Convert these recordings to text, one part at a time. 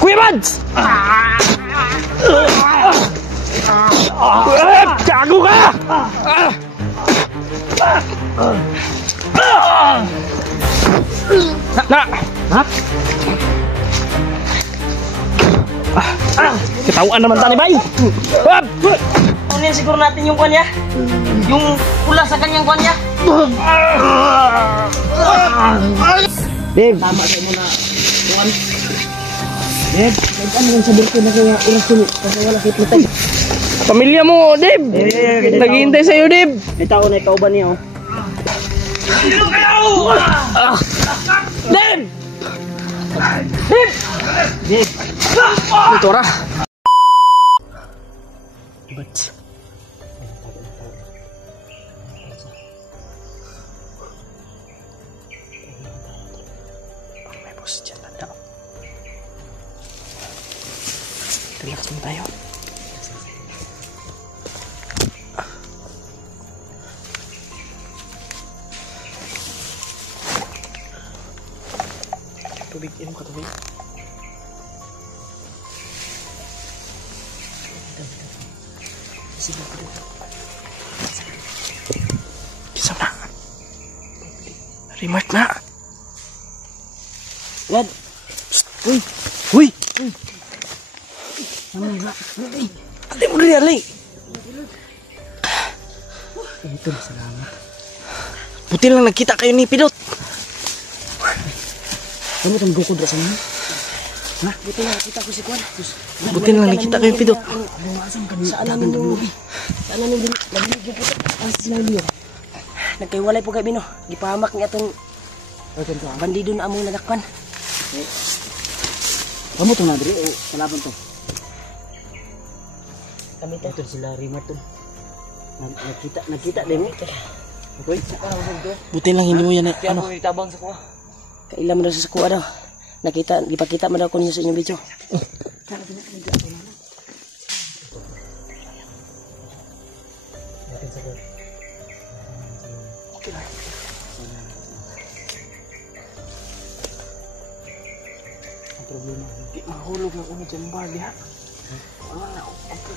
Kuya Mads! Gago ka! Na! Ha? Ketauan naman tani bay! Kunin siguro natin yung kwan niya. Yung pula sa kanyang kwan niya. Dave! Tama sa mo na kwan. Dave! Ano yung sabi ko na kaya oras ko kasi wala kitay. Pamilya mo, Dave! Naghihintay sa'yo, Dave! May tao na ikauban niya, oh. Dave! Dave! Dave! Ito ra! But may boss dyan, tanda. Relax mo tayo. Tubig, inom ka tubig. Sige, bisa na. Remark na. Lad. Uy! Uy! Ano nga? Ali mo rin, Ali! Ito, salamat. Buti lang nagkita kayo ni Pidot. Kamu itong gukod ra sa mga? Ha? Buti lang nakita ko si Kwan. Buti lang nakita kayo Pidot. Saan namin yung... Saan namin yung... Nabinig yung puto. Ang sinabi yun. Nagkaiwalay po kay Bino. Gipahamak niya itong... Bandido na among nadakpan. Kamu itong nadri o kalaban to? Kami ito. Ito sila Rimar to. Nagkita din mo. Okay. Buti lang hindi mo yan Ano? Itabang sa kuha. Kailan mo daw sa kuha daw. Nakita, ipakita mo daw ko niya sa inyong video. Ang problema, hindi mahulog ang una dyan bar diha. Wala na, okay.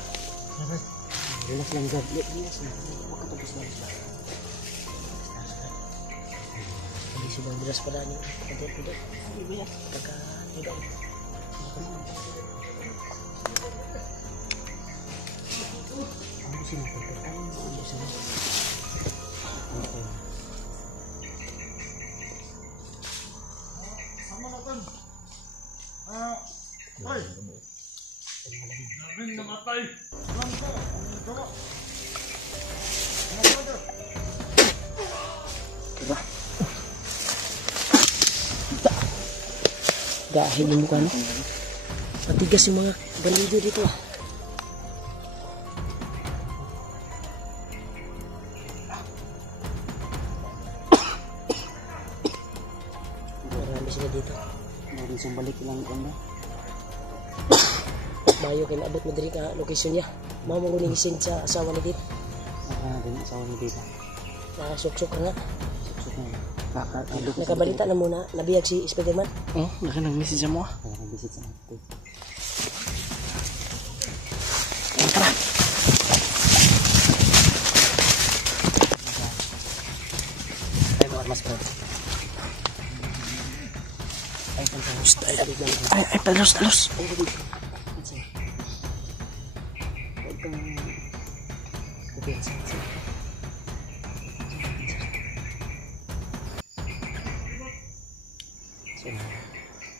Relax lang, God. Relax lang. Huwag ka tapos na siya. Hindi siya magbilas pa na niyo. Pagod-pagod. Hindi ba yan? Pagka-hidang. Ano gusto mo? Pagkakain mo? Ano gusto mo? Okay. Sama na kan. Ay. Namin namatay. Alam ko. Ano gawa? Diba? Dahil yung mukha, no? Matigas yung mga bandido dito. Marami sila dito. Meron siyang balik lang ano. Bayo kayo naabot mo diri ka location niya. Mamo ko ning send sa asawa ni Dit. Din asawa ni Dit. Nakasuksok ka nga. Suksok na. Nakabalita na muna, nabiyag si Spiderman. Oh, naka nag-message mo. Nag-message sa natin. Tara. Ay, mga mas pro. Ay, talos.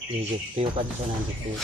Sige, tuyo ka dito na dito.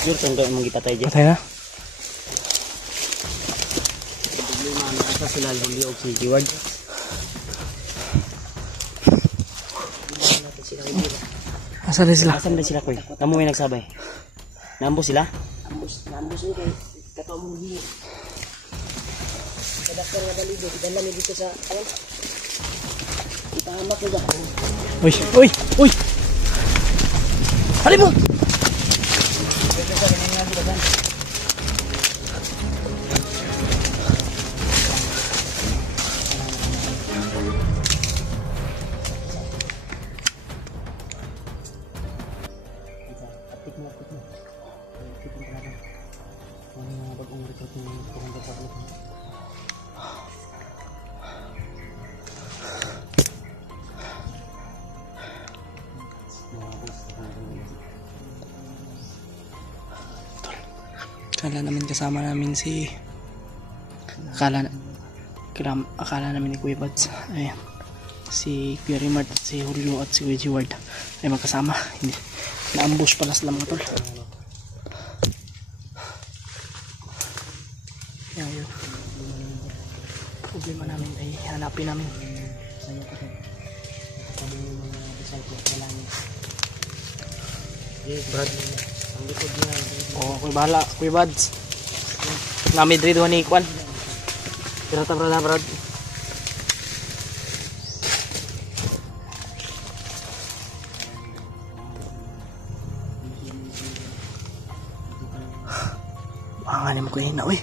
Secure tunggu mong kita tayo dyan. Patay na. Problema na asa sila liog si Jiward. Asa na sila? Asan din sila koy? Kamu may nagsabay. Naambos sila? Ambos ni kay kato mong hiyo. Sa daktar nga daligo, dala ni dito sa ayan. Ipahamak mo ba? Uy, uy, uy! Hali mo! Akala namin kasama namin si akala namin ni Kuya Bads, ayan, si Kuya Rimart, si Julio at si Kuya Jiward ay magkasama. Hindi, na-ambush pala sila mga tol. Ayan, problema namin ay hanapin namin. Brad, ang likod niya. Oo, Kuya bahala, Kuya Bads. Namid rin doon ni Kwan. Pero ta Brad. Pangalan mo Kuya Hina, uy.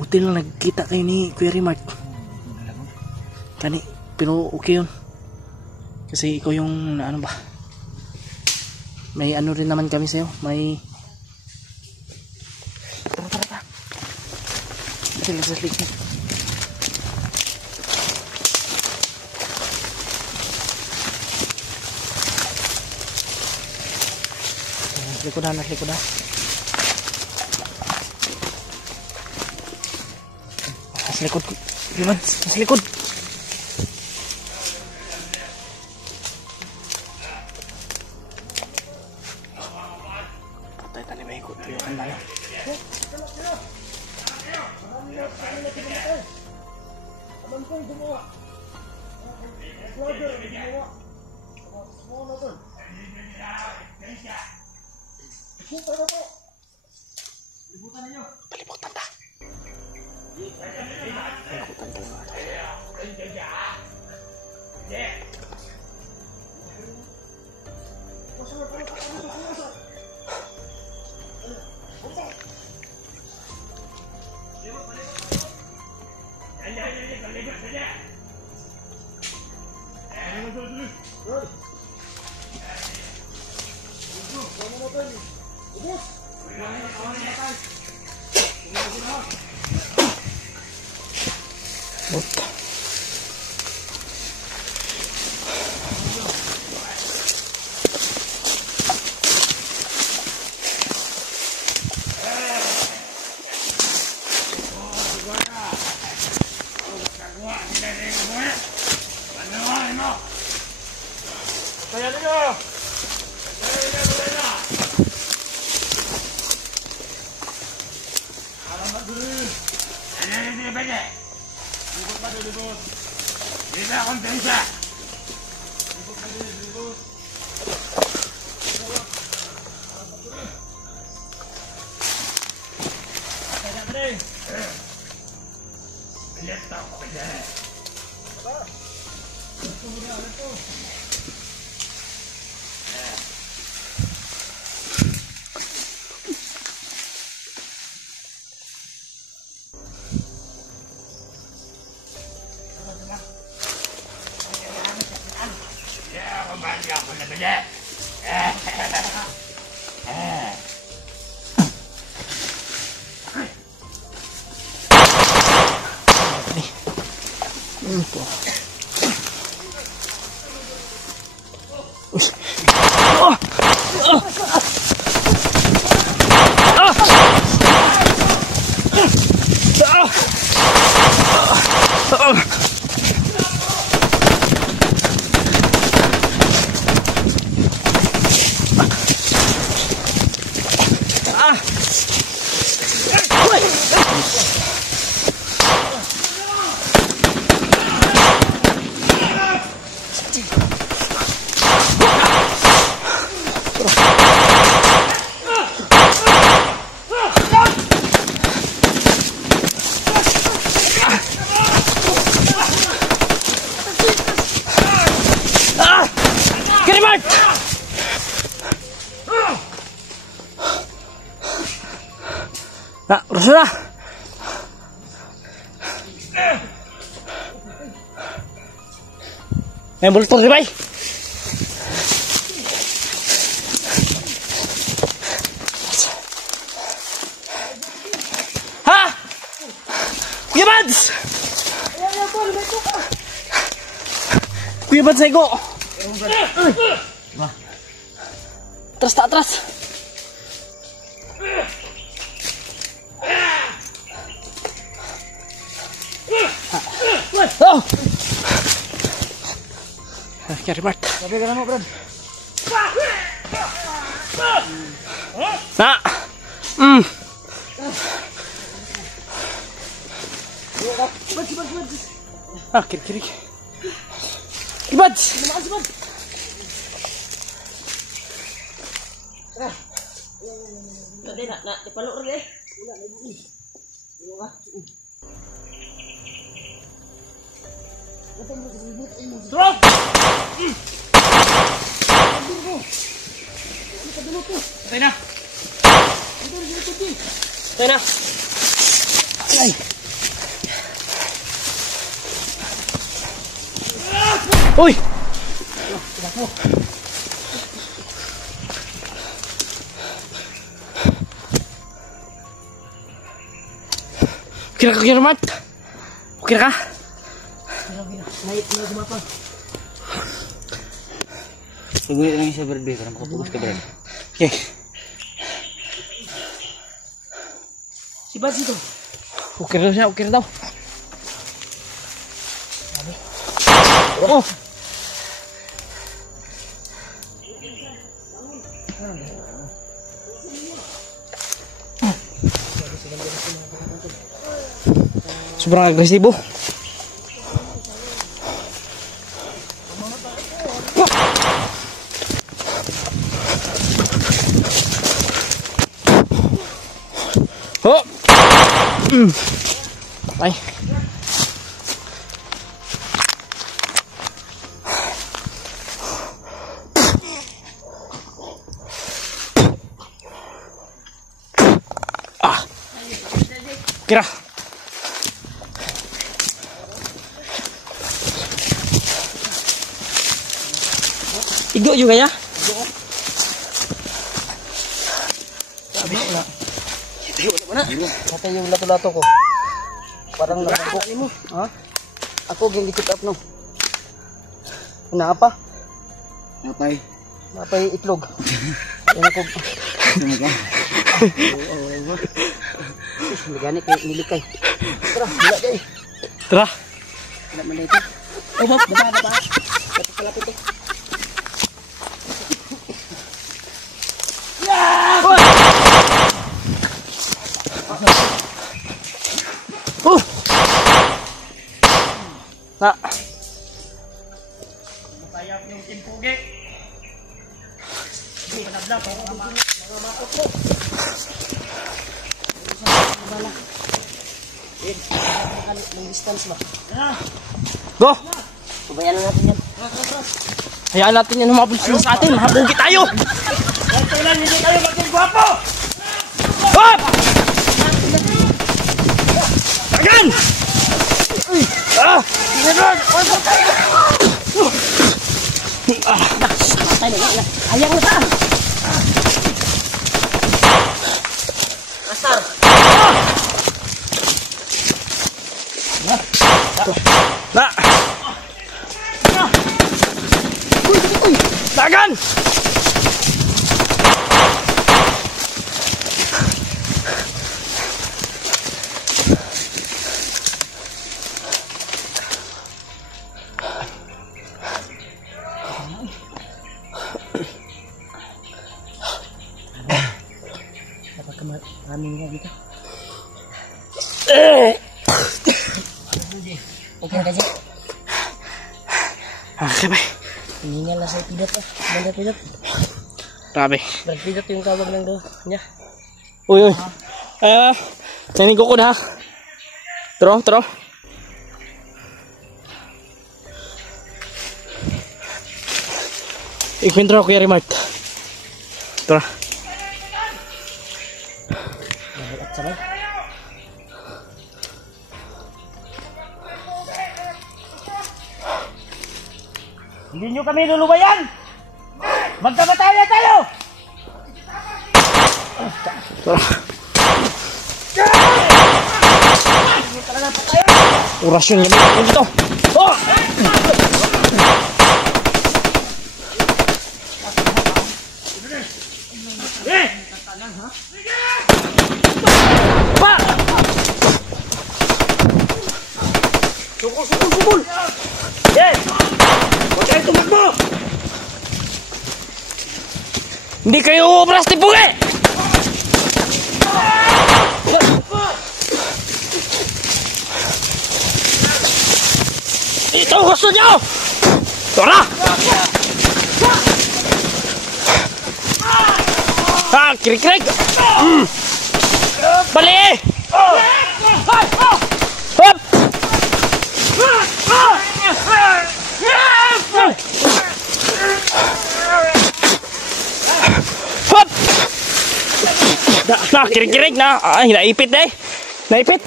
Buti lang nagkita kayo ni Kuya Rimart. Kani, pero okay yun. Kasi ikaw yung ano ba? May ano rin naman kami sa'yo. May... Tara. Dali sa slik mo. Likod na. Nasa likod. Nasa likod. Palibutan ta. Oras na! May bulto si Bay! Ha! Kuya Bads! Kuya Bads, ay ko! Atras tak atras. Oh. Cari Mart. Sabi ka na mo, Brad. Nak. Kiri. Ibad. Tadi nak dipaluk rin eh. Turun. Tay na. Ay. Uy. Kira Mat. Kira ka? Naik gumapang. Sugulit lang yung sa birthday, parang makapugas ka ba? Okay. Si Bas itu. Ukir daw siya, ukir daw. Oh. Sobrang agresibo. Oh. Ay. Ah. Kira. Igo juga ya? Kata yung lato-lato ko. Parang nabagok mo. Ha? Ako ging i-check up no. Una apa? Napay. Napay itlog. Yan ako. Gani kay nilikay. Tara, wala dai. Tara. Wala man dito. Oh, baba. Dapat kalapit eh. Nak. Sayap yung timpugi. Pinabla ko mga makot ko. Ng distance ba? Go. Subayan na natin yan. Hayaan natin yan humabol sila sa atin. Mahabugi tayo. Kahit kailan hindi kayo maging gwapo. Hop! Tagan! Ah! Ayaw mo saan? Asar. Na! Tagan! Dapat kemarin nga dito. Okay na kasi. Okay ba? Hiningal na sa pidot eh. Banda pidot. Grabe. Brad pidot yung tawag lang daw niya. Uy. Nanin ko ha. Tro. Ikwentro ako Kuya Mart. Tara. At sabay. Hindi nyo kami lulubayan! Magkabataya tayo! Orasyon niya ba dito? Oh! Eh! Pa! Sukul! Yes! Huwag kayo tumakbo! Hindi kayo ubras ni Pugi! Ito gusto niyo! Tara! Ah, krik-krik! Bali! Hop! Hop! Na, krik-krik na! Ay, naipit eh! Naipit!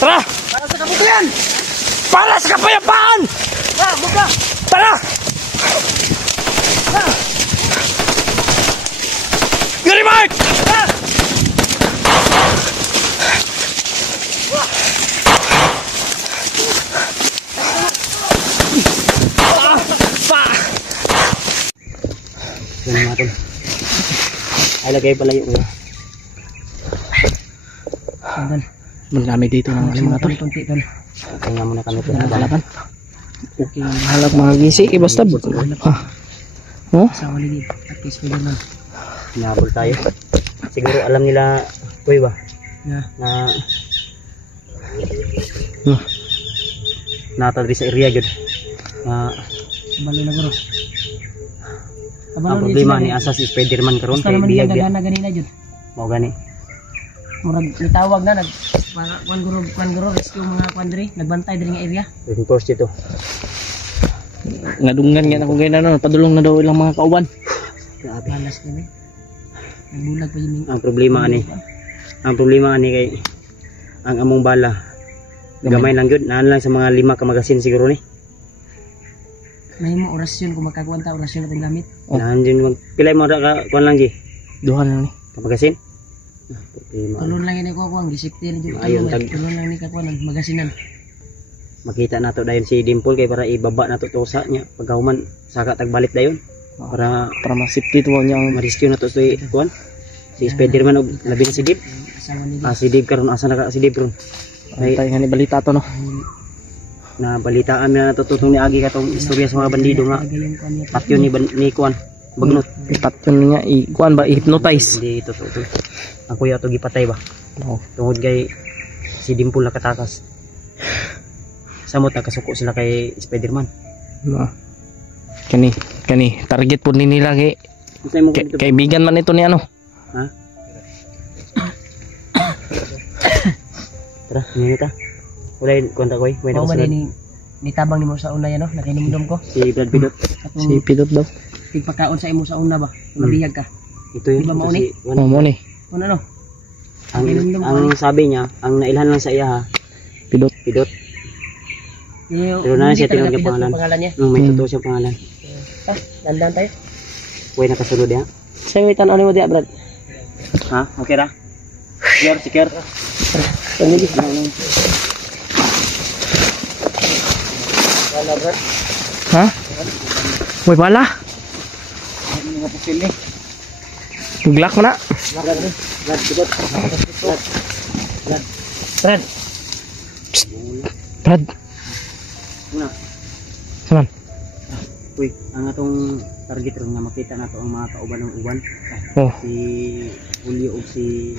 Tara! Para sa kabutihan! Para sa kapayapaan! Buka! Tara! Gary Mark! Yan natin. Ay, lagay pala yung Marami dito ng mga tol. kaya muna kami ito. Balaban. Okay, halag mga gisi. Basta. Ha? Oh? Asawa ni Dit. At least pwede man. Hinabol tayo. Siguro alam nila, Uy ba? Na. Natadri sa area yun. Balo na bro. Ang problema ni asa si Spiderman karon Basta kay naman biyag diyan na ganina jud. Mao gani. Murag nitawag na nag kwan guro rescue mga kwandri nagbantay diri nga area. Reinforce dito. Ngadungan nga na kung ganyan ano. Padulong na daw ilang mga kauban. Grabe. Malas kini. Nagbulag pa yun. Ang problema ani kay ang among bala gamay lang gyud, naan lang sa mga 5 ka magasin siguro ni. Mahimo orasyon kung magkakuan ta orasyon natin gamit. Oh. Naan din mag pilay mo ra ka kuan lang gi. Duha na ni. Ka magasin. Problema. Tulon lang ini ko kuan gisipti ni jud. Ayun, Tulon lang ni kakuan ang magasinan. Makita nato dayon si Dimple kay para ibaba nato to sa nya pagkahuman saka tagbalik dayon para Masipti to niya ang ma-rescue nato si kuan. Si Spiderman og labi na si Dib. Asawa ni Dit. Si Dib karon asa na ka si Dib ron. Antay nga ni balita to no. Na balitaan na natututong ni Agi katong istorya sa mga bandido nga patyon ni kuan bagnot. Patyon nga kuan ba i-hypnotize. Hindi totoo to. Ang kuya to gipatay ba? Oo. Tungod kay si Dimple nakatakas. Samot nakasuko sila kay Spiderman. No. Kani target po ni nila kay Unsay mo dito? kaibigan man ito ni ano. Ha? Tara, ngayon ta. Wala kwenta ko eh. May Mao man nakasunod. ni nitabang nimo sa una yan no, nakinumdum ko. Si Brad Pidot. Si Pidot daw. Tigpakaon sa imo sa una ba? Mabihag ka. Ito yun. Di ba Ito mauni? si Juan. Oh mo ni. Ano no? Ang sabi niya, ang nailhan lang sa iya ha, Pidot. Pidot. Pero na siya talaga tinanggap pidot pangalan. yung pangalan niya. May totoo siyang pangalan. Dandan tayo. Huwag nakasunod ya. Sa'yo itan ano mo diya Brad? Ha? Okay ra? Secure. Pagigit. Wala Brad. Ha? Uy bala. Mga pusil ni. Tuglak mo na. Brad Pidot. Brad. Brad. Una. Saman. Uy, ang atong target ron nga makita nato ang mga kauban ng uban. Oh, Si Julio ug si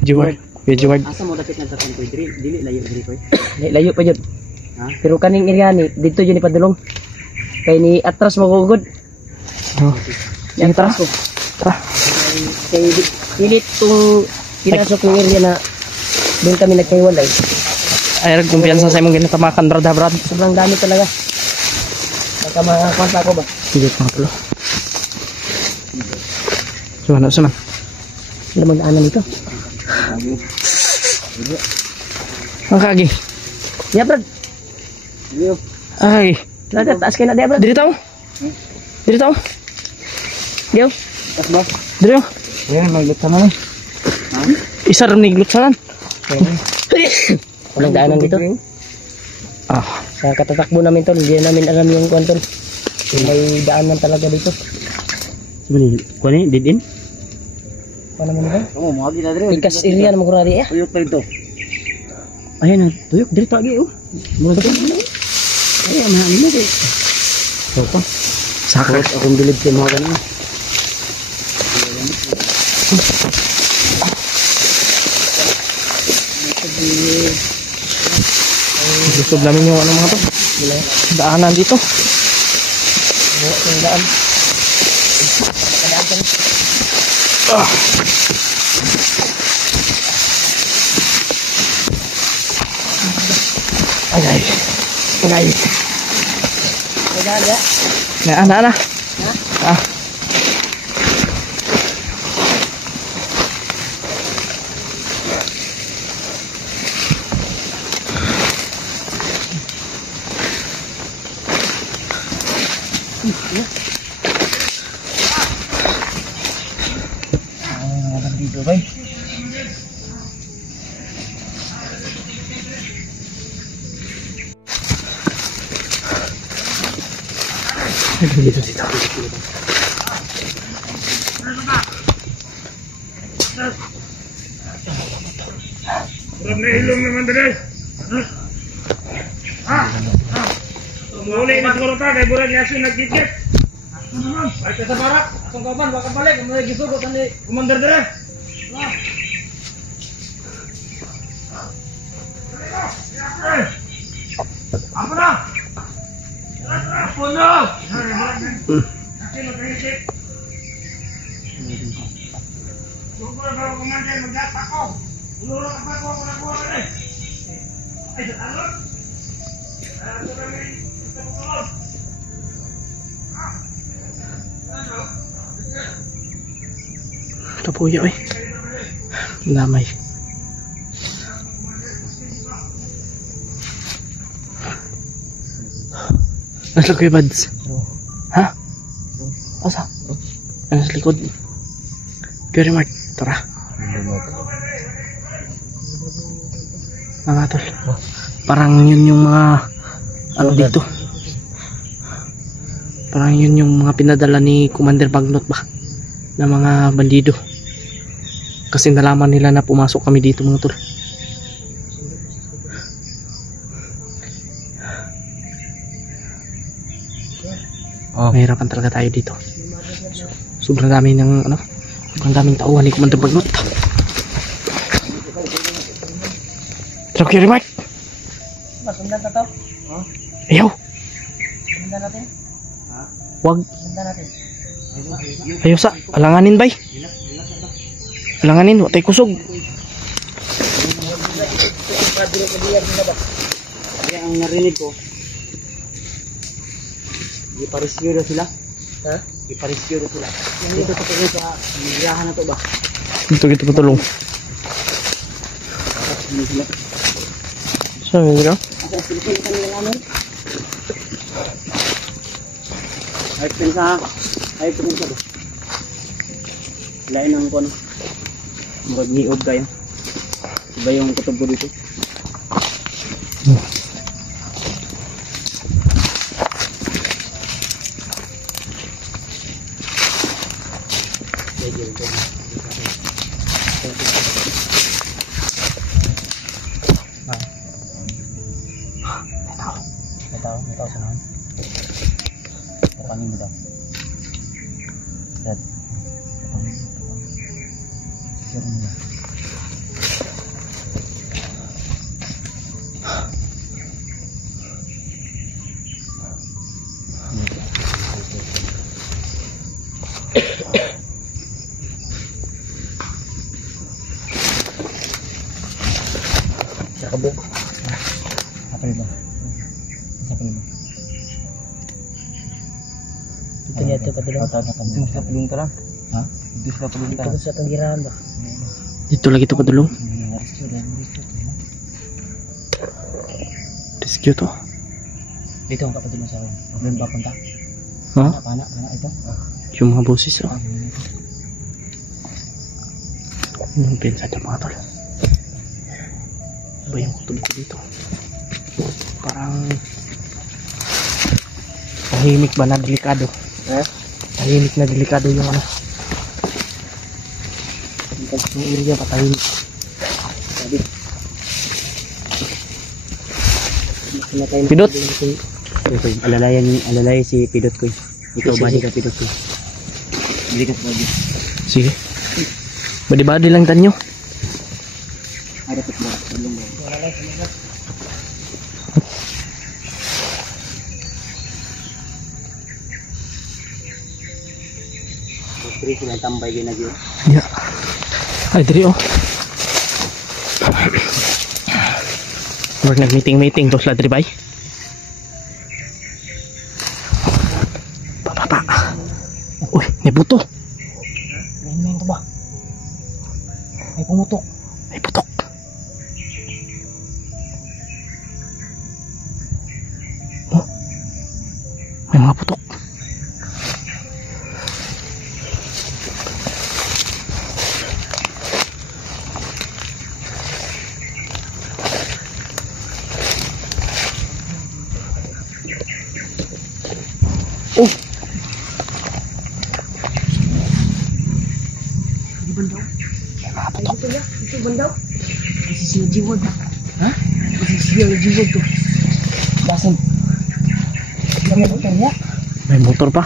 Jeward. Kuya Jeward. asa mo dapit na tatang koy dili layo diri koy. Layo pa jud. Ha? Pero kaning area ni dito jud ni padulong. Kay ni atras mo gugod. Oh. Yan tara ko. Tara. Kay init tong pinasok ng area na doon kami nagkahiwalay. Ay, kumpiyansa sa imong ginatamakan, Brad, ha, Brad. Sobrang dami talaga. Baka makakonta ko ba? Higit mga tulo. Suman. Hindi magdaanan dito. Ang kagi. Yeah, Brad. Ay. Dagat, taas kayo na diya, bro. Diri tao. Diri tao. Diyo. Tas ba? Diri. Ayan, maglut sa naman. Isa rin niglut salan. Walang daanan dito. Ah, Sa katatakbo namin tol, hindi namin alam yung kuwan tol. May daanan talaga dito. Sebenarnya, kuha ni, dead end? Ano naman ito? Oo, mga gila dito. Ikas area na magurari eh. Tuyok pa ito. Ayan, tuyok. Dito lagi, oh. Mura ito. Ayan, mga ano ito. So pa. sakit. Akong bilib sa mga ganun. Gusto namin yung ano mga to. Daanan dito. Yung daan. Makadaan kami. Ay, ay. Ay, ay. May daan ya? Na. Ah. Dito, bay. Dito. Urang na ilong naman dali. Muli na siguro ka, kay Burang Yasin nagkikit. Ay, sa barak, atong kaban, baka balik, may gisugot ni Commander dali. Apa na? Puno! Siguro ka, Commander, mag-atak ko. Ulurang ka pa ko ako nakuha ka rin. Ay, sa talon? Ito kami, ito ko talon. Ito po yun eh. Damay. Nasa ko yung buds? Ha? Asa? Nasa likod. Very Mart. Tara. Mga tol. Parang yun yung mga ano dito. Parang yun yung mga pinadala ni Commander Bagnot ba? Na mga bandido. Kasi nalaman nila na pumasok kami dito mga tol. Mahirapan talaga tayo dito. Sobrang dami ng ano, sobrang daming tauhan ni Commander Bagnot. Truck your remark. Masundan na to? Ayaw. Sundan natin? Wag. Sundan natin. Ayaw sa. Alanganin bay. Alanganin. Watay kusog. Kaya ang narinig ko, iparescue daw sila. Ha? Iparescue daw sila. Dito sa pagkakas sa miliyahan na to ba? Ito patulong. Hindi sila. Saan yun ka? Asa Pilipinas ang nalaman? Ay pensa ba? Lain ang kono. Mag-iog kayo. Iba yung kutob ko dito. May tao sa naman. Papanin mo daw. Dad. Papanin mo. Sure mo daw. Sakabok. Apa ito? Sa pulong. Ito niya ito kapilong. Dito sa pulong ka lang. Ha? Dito sa pulong ka. Ito sa tanggirahan ba? Dito lagi ito patulong. Rescue to. Dito ang kapatid mo sa akin. Doon ba punta? Ha? Pana ito. Yung mga boses, oh. Yung pinsa dyan mga tol. Iba yung kutob ko dito. Parang tahimik ba na delikado? Tahimik na delikado yung ano. Yung area patahimik. Pidot! Alalay si Pidot ko. Ikaw ba di ka Pidot ko? Hindi ka pwede. Sige. Badi-badi lang tanyo. Ada ketemu. Putri sila tambay din lagi. Ya. Ay, diri oh. We're nag-meeting to sila diri bay. Pa. Uy, may buto. Main to ba? May pumutok. May putok. Oh. May mga putok. Oh. Ito bandaw. Kasi sila jiwag. Ha? Kasi sila jiwag to. Basan. May motor niya. May motor pa.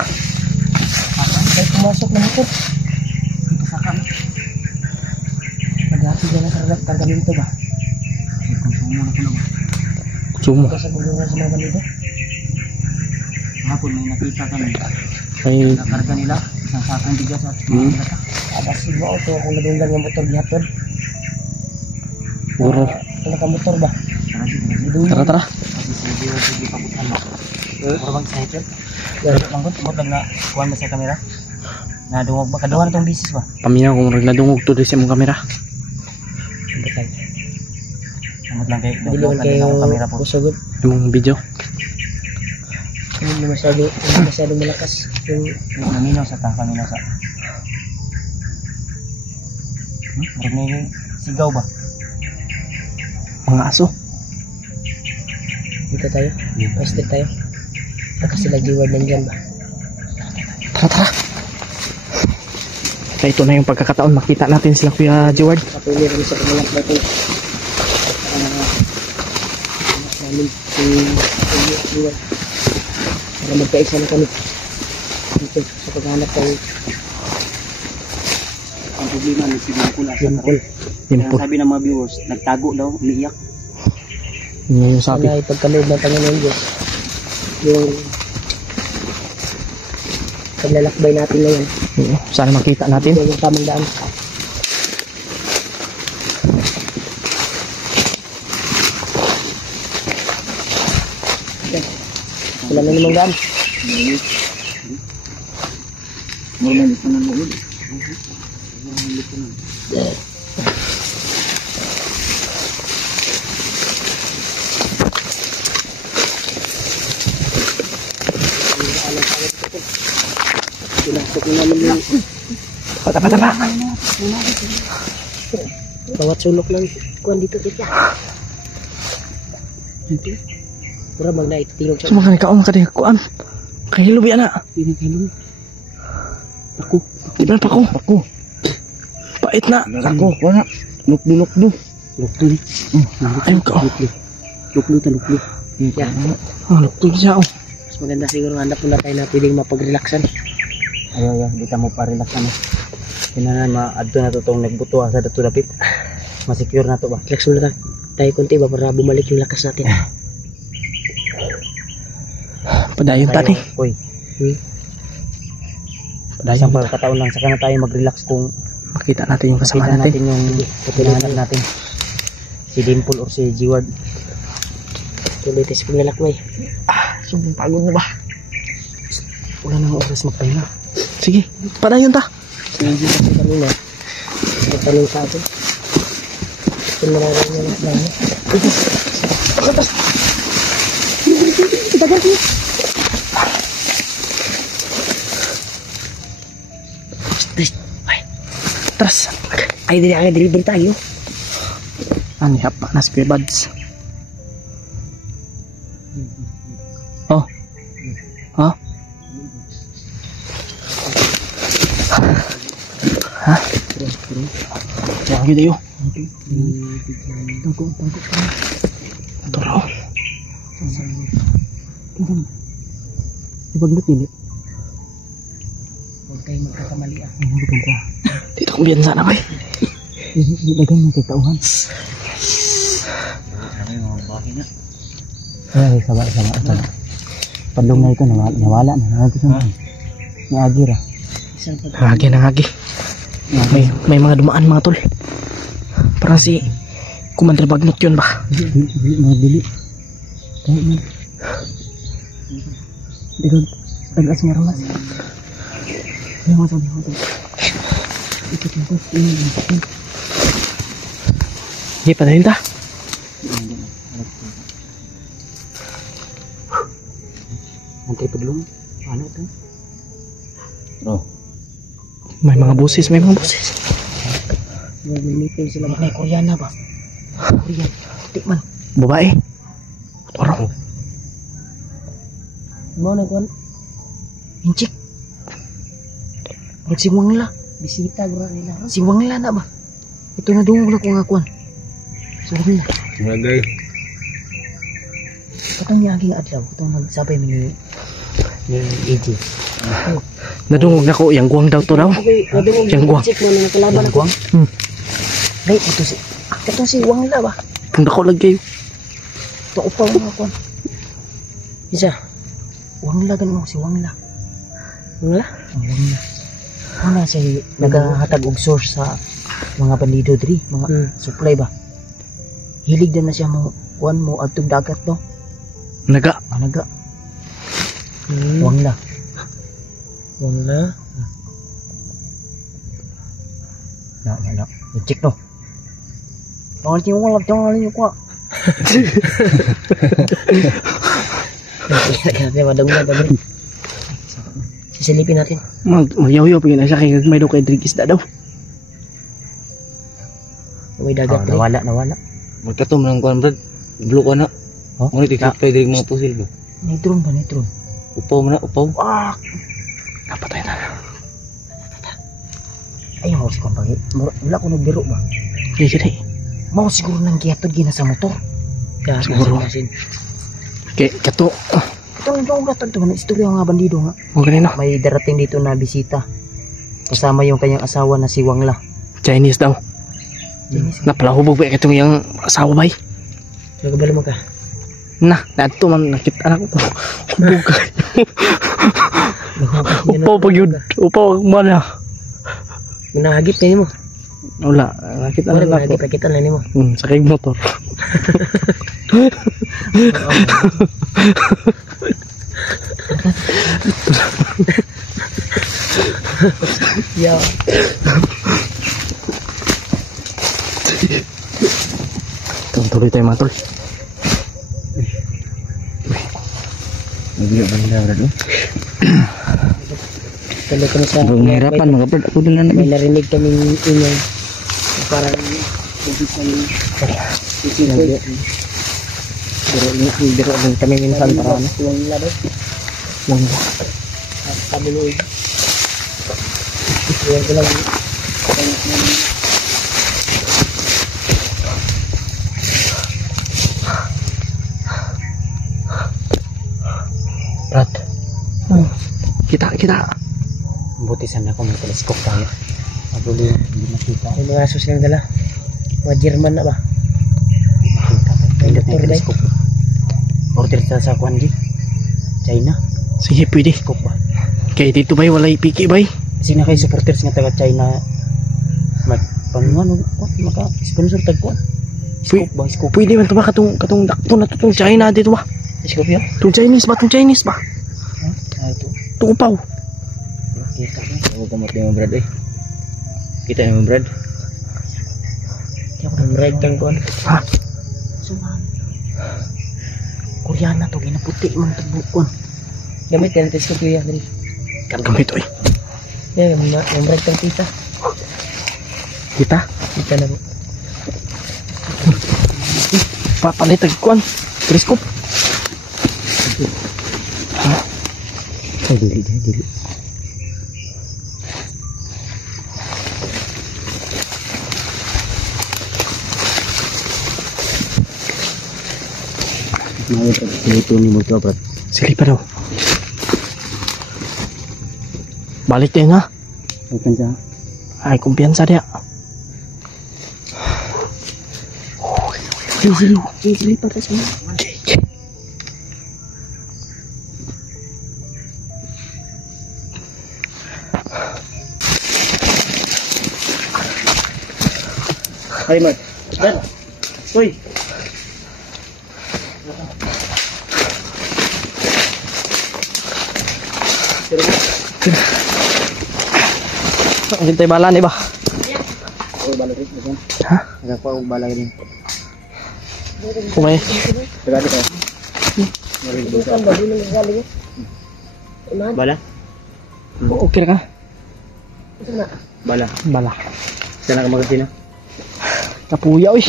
May pumasok na motor. May pasakan. Naghati dyan na kargamento ba? May konsumo na ko na ba? Sumo. Ito sa gulo na sa mga banito. Hapon may nakita ka na. May Nakarga nila. Isang sakang bigas at mga bata. Adas mo ito kung nadunggan ng motor dihatod. guro. Wala ka motor ba? Tara. Kasi sa video sige pabutan mo. Mura bang sniper? Manggot mo lang na kuhan mo sa kamera. Nadungog ba? Kaduhan itong bisis ba? Paminaw kung nagladungog to di sa mong kamera. Samot lang kayo. Dili man kayo kamera po. kusugod. Yung video. Hindi masyado malakas. Yung Naminaw sa ta. Paminaw sa. Marag na yung sigaw ba? Mga aso. dito tayo. Pwede tayo. Baka sila jiward nandyan ba? Tara. Kaya ito na yung pagkakataon. Makita natin sila Kuya Jeward. Patuloy rin sa kamalak natin. Namin si jiward. Para magkaisa na kami. Dito sa paghanap tayo. Ang problema ni si Dimpul asa Dimpul. Dimpul. Sabi ng mga viewers, nagtago daw, umiiyak. Yun yung sabi. Sana ipagkaloob ng Panginoon Diyos. Yung paglalakbay natin na yan. Sana makita natin. Ito yung tamang daan. Yan. Wala na namang daan. Normal ito na mo. Pinasok na namin yung Tara. bawat sulok ng kuwan dito kita. Pura bang na ititingog siya. Sumakan kaon ka din kuan. Kahilo biya na. Ini kayo. Iban pa ko. Pait na. Ako, wala. Lukdo. Lukto ni. Ayaw ka. Luklo. Yan. Lukto siya. Mas maganda siguro hanap muna tayo na pwedeng mapag-relaxan. Ayaw, dito mo pa-relax na. Kinanan, ma-adto na to itong nagbuto sa dato dapit. Masecure na to ba? Relax muna tayo konti ba para bumalik yung lakas natin. Padayon tani. Uy, Padayon isang pagkataon lang, saka na tayo mag-relax kung makita natin yung kasama kita natin. natin yung hinahanap natin. Si Dimpul or si Jiward. Tuloy tayo sa paglalakbay. Sobrang pagod na ba? Wala nang oras magpahinga. Sige, padayon ta. Hindi kasi kanina. May tanong sa atin. Kung marami na lang. Tras. Ay, dili tayo. Ano hapa na si Buds. Oh. Oh. Ha? Yang gitu yuk. Tunggu. Tolong. Ibang ini. Huwag kayo magkakamali ah. Dito kong biyan sana bay. Ilagay mo sa tauhan. Ano yung mga bahay na? Ay, sama. Padlong na ito, nawala na. Ni Agir ah. Hagi na hagi. May mga dumaan mga tol. Parang si Commander Bagnot yun ba? Mabili. Kaya man. Dikon, tagas nga ramas. Ay, mo sabi. Ikot. Hindi pa dahil ta. Antay padlong. Ano ito? Oh. May mga busis. May meeting sila. May Koreana ba? Korean. Di man. Babae. Toro. Mau na kuan? Inchik. Si Wangla. Bisita bro nila. Si Wangla na ba? Ito na doon ko nga kuan. Si Wangla. Bagay. Katong niya aging adlaw. Katong nagsabay ni AJ. Nadungog na ko. Yang guwang daw to daw. Yang guwang. Check mo na nakalaban ako. Right, ito si... Katong si Wangla ba? Kung dako lagi. Ito upaw nga kuan. Isa. Wangla ganun si Wangla. Wangla? Wangla. Wangla siya naghahatag og source sa mga bandido diri, mga supply ba. Hilig din na siya mo kuan mo adtong dagat no. Naga. Naga. Wangla. Na. Check no. Tawag niyo wala tawag niyo ko. Kaya madunggan tadi. Sisilipin natin. Magyaw-yaw pagin na siya kay may daw kay Drigis daw. May dagat rin. Nawala. Magkatom ng kuan brad. Blue ko na. Ngunit i-supply diri mga pusil ba? Nitron. Upaw man na, upaw. Ah! Napatay na. Ay, mo si kumpagi. Wala ko nagbiro ba? Hindi siya day. Mau siguro nang giyatod gina sa motor. Siguro. Okay, kato. Ito ang gatod to. Istorya nga bandido nga. O ganun na. May darating dito na bisita. Kasama yung kanyang asawa na si Wangla. Chinese daw. Napalahubog ba itong yung asawa bay? Nagabalo mo ka? Na, nato man nakita anak ko. Hubog ka. Upaw pag yun. Upaw mana. Minahagip na mo. Wala, nakita na ako. Nakita na mo. Sakay motor. Ya. Tuloy tayo mga tol. Nabiyo ba nila brad? Tuloy ko na sa... Mahirapan mga brad. Ako din na May namin. narinig kaming ingay. Parang... Biro din kami minsan para ano. Wangla daw. Wangla. Kami nuwi. Iwan ko lang. Brad. Kita. Buti sana kung may teleskop tayo. Mabuli, hindi makita. May mga aso silang dala. Mga German na ba? Makita tayo. May doktor na teleskop. Order sa kuhan di. China. Sige, pwede. Teleskop ba? Kaya dito bay, walay piki bay. Kasi na kayo supporters nga taga China. Panguan, maka-sponsor tagkuhan. Scope. Pwede man ito ba katong dakto na itong China dito ba? Scope yun? Itong Chinese ba? Ito. Itong upaw. Kita ko. Ako kamot mo brad eh. Kita mo brad. Ang right kang kuhan. Ha? Sumahan. Koreana to, ginaputi man tagbukuan. Gamit yan, tis ko kuya. Gamit oy. Yeah, yung break ng tita. Kita. Tita na po. Papalit tagkuan. Teleskop. Ay, dili. Ito ni mo to, bro. Sili pa daw. Balik din ha. Kumpiyansa. Ay, kumpiyansa dia. Sili pa rin siya. Ay, Mark. Dan. Uy. Ang hintay bala ni ba? Oh, bala rin. Ha? Nagkakuha og bala rin. Okay. Tagadi ka. Bukan ba? Di na galing yun. Iman? Bala? Okay ka? Ito na. Bala. Bala. Sana ka magkasina. Kapuya oy.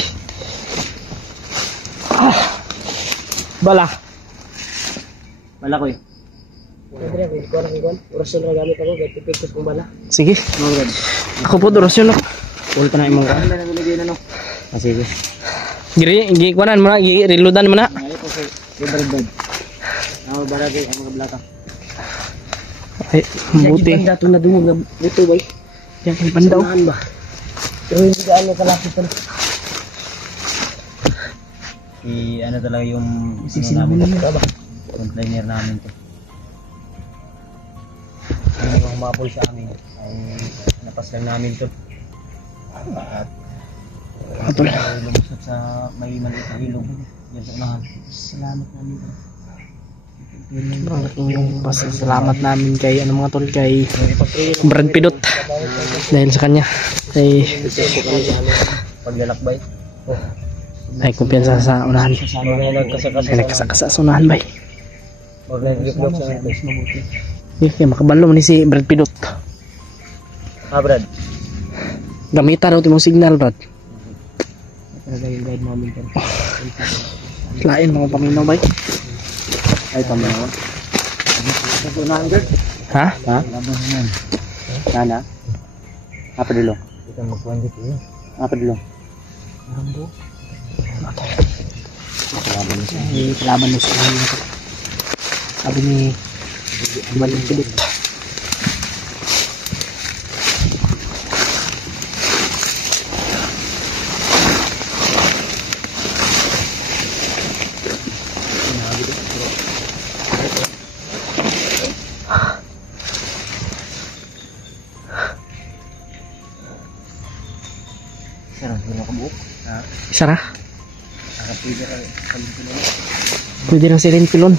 Ah. Bala. Bala ko eh. Siyempre, kung ikaw lang ikuan. Orasyon na gamit ako. Kahit ipikos kong bala. Sige. Mga Ako po dorasyon no. Ulit na imong ka. Ano na nilagay na no? Ah, sige. Giri kuanan mo na, reloadan mo na. Ay, po sir. Ibarbad. Ako bala kay ang mga blata. Ay, buti. Yan, dato na dumog na buto ba? Yan kay pandaw. Samahan ba? Pero hindi gaano kalaki pa. Ano talaga yung Sisinamin na ba? complainer namin to. Yung humapol sa amin ay napas lang namin to. At Atol. lumusot sa may maliit na ilog. Yan sa unahan. Salamat namin to. Salamat namin kay ano mga tol kay Brad Pidot dahil sa kanya ay Paglalakbay. ay kumpiyansa sa unahan. Mga nagkasakasa. Ay nagkasakasa sa unahan bay. Mga nag-look sa mabuti. Okay, makabalo mo ni si Brad Pidot. Brad. Gamita daw timong signal Brad. Talaga yung guide namin to. Lain mga paminaw bay. Ay, tama na. Unahan, girl. Ha? Ha? Nana? Apa dulu? Kita magkuhan dito yun. Apa dulu? Rambo. Kalaban mo sa kanya. Sabi ni Brad Pidot. Sarang hindi mo kabuok. Isa na. Nakapwede ka sa pilon. Pwede ng sirin pilon.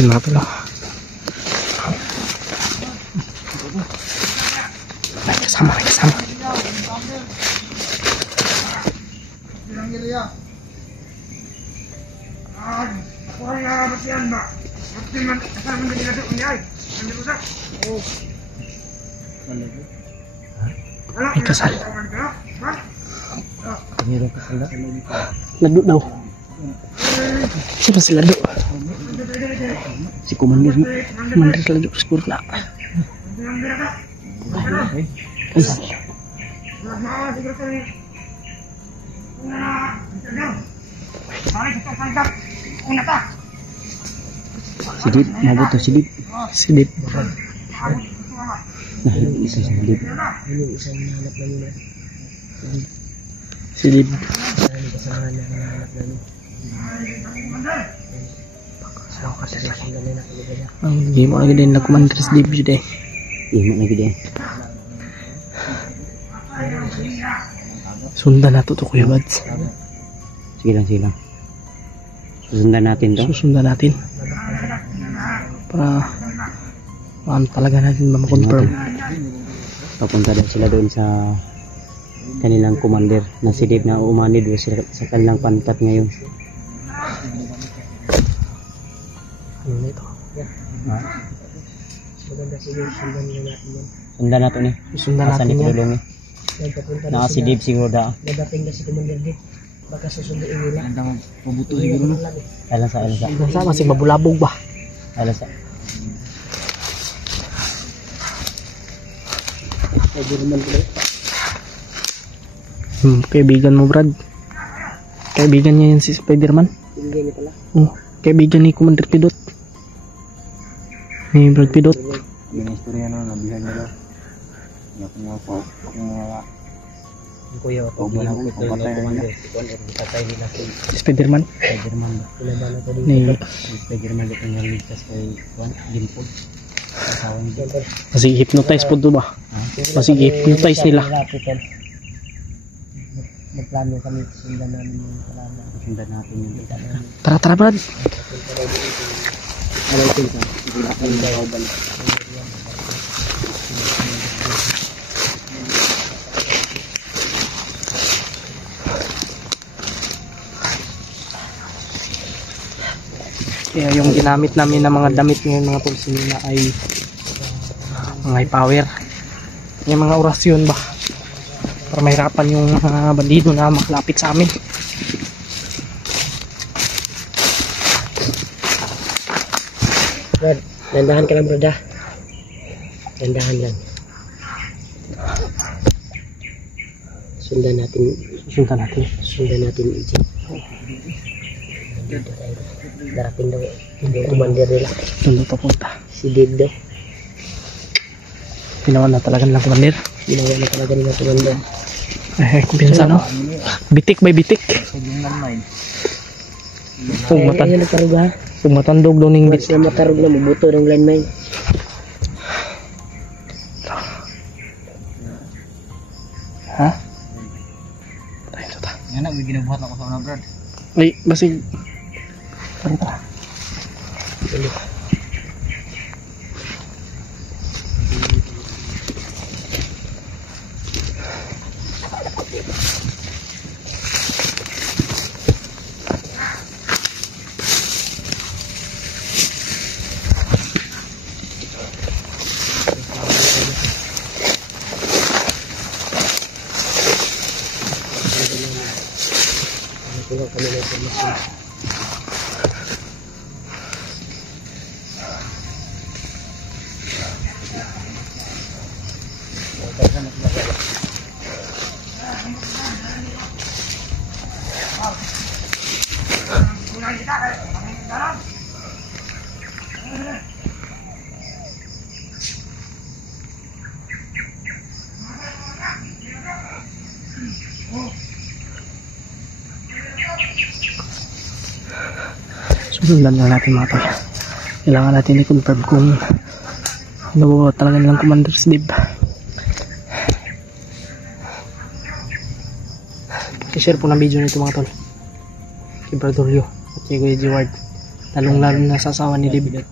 Yun mga pala. May kasama. Ako ay masiyan ba? At man kasama din na doon ay. Ano ba sa? May kasal. Ha? Meron ka sila. Lado daw. Sino si Lado? Si Commander mo. Mandir Lado siguro na. Ay. Sidip, mabuto sidip. Sidip. Nahilip isa sidip. Ano yung isang nahanap namin na? Sidip. Ano kasamahan na nahanap namin? Saan ka sila? Ang ganda na kaliga niya. Ang hindi mo lagi din nagkumandir sa Sidip dyan eh. Iya, lagi dia. Sundan na to Kuya Bads. Sige lang. Susundan natin to. Susundan natin. Para talaga natin ma-confirm. Papunta daw sila doon sa kanilang commander na si Dave na umanid doon sa kanilang pantat ngayon. Ano na ito? Maganda siguro sundan na natin yan. Sundan nato ni. Sundan Asan natin ni yan. Tudulong ni? Nagpapunta na Naka si Dave siguro da. Dadating na si Commander Dick. Baka susunduin nila. Pabuto siguro no. Alasa. Nasa kasi mabulabog ba? Alasa. Spider-Man pala. Kaibigan mo, Brad. Kaibigan niya yan si Spider-Man. Hindi niya pala. Kaibigan ni Commander Pidot. Ni Brad Pidot. Yung istorya no, nabihan niya daw. Ang kuya ko na commander si Commander patay nila si Spider-Man. Spider-Man. Pinabalan ko din. Ni Si Spider-Man dito nga ligtas kay Juan Gimpod. Asawa ni Dave. kasi hypnotize po do ba? Kasi hypnotize nila. Magplano kami sundan namin yung kalaman. Sundan natin yung dito. Tara, Brad. Kaya yung ginamit namin ng mga damit ngayon mga tools nila ay mga high power. Yung mga orasyon ba? Para mahirapan yung mga bandido na makalapit sa amin. Brad, dandahan ka lang, Brad. Dandahan lang. Sundan natin Egypt. Darating daw yung commander nila. Doon ito punta. Si Dave daw. Ginawa na talaga nilang commander. Ginawa na talaga nila commander. Kumpiyansa no? Bitik by bitik. Ayun nagtarog ha. Kung matandog daw ning Once na matarog na, mabuto ng landmine. Ha? Tayo ta. Yan na, may ginabuhat ako sa una, Brad. Ay, basig. Tara. Nakuha kami ng informasyon. Sundan na natin mga tol. Kailangan natin i-confirm kung ano ba talaga nilang commander si Dave. I-share po ng video nito mga tol. Kay Brother Leo at kay Kuya G-Ward. Lalong lalo na sa asawa ni Dave.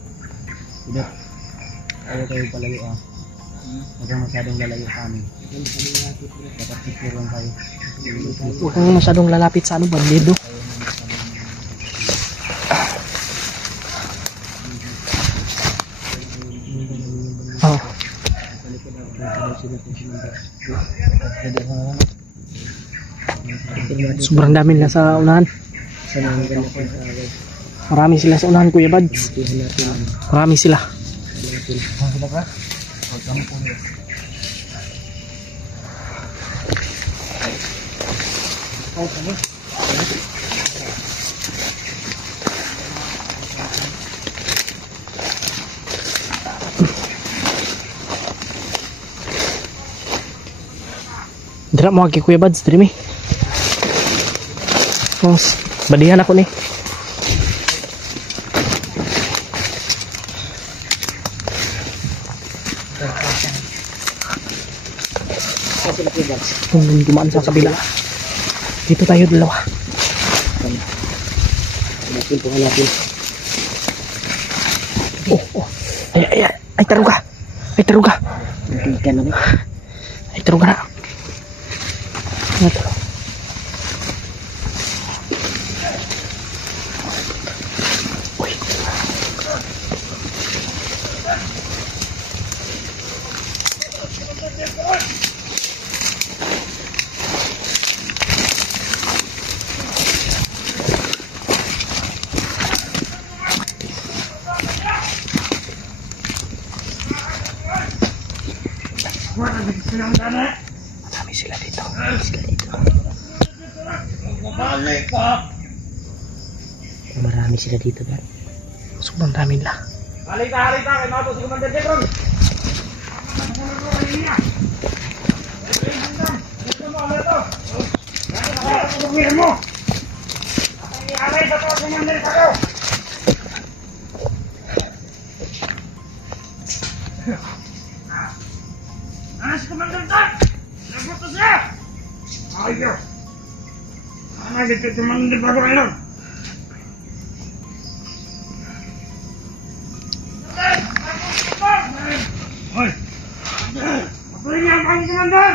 Ayaw kayo palayo ah. Huwag kang masyadong lalayo sa amin. Dapat secure lang tayo. Huwag kang masyadong lalapit sa ano bandido. Oh. Sobrang dami nila sa unahan. Marami sila sa unahan, Kuya Bads. Marami sila. Dira mo kay Kuya Bads, diri mi. Mas badihan ako ni. Kung dumaan sa kabila. Dito tayo dalawa. Hanapin po, hanapin. Oh. Ay. taruga. Ay, taruga. Ikan na. Ay, taruga na. Ano to? Uy. Marami sila dito. Marami sila dito, Brad. Sobrang dami nila. Halika, kay Mato si Commander Jekron. Si Commander Jack! Lagot na siya! Ayaw! Ano dito si Commander bago ngayon? Hoy! Matuloy niya ang panging Commander!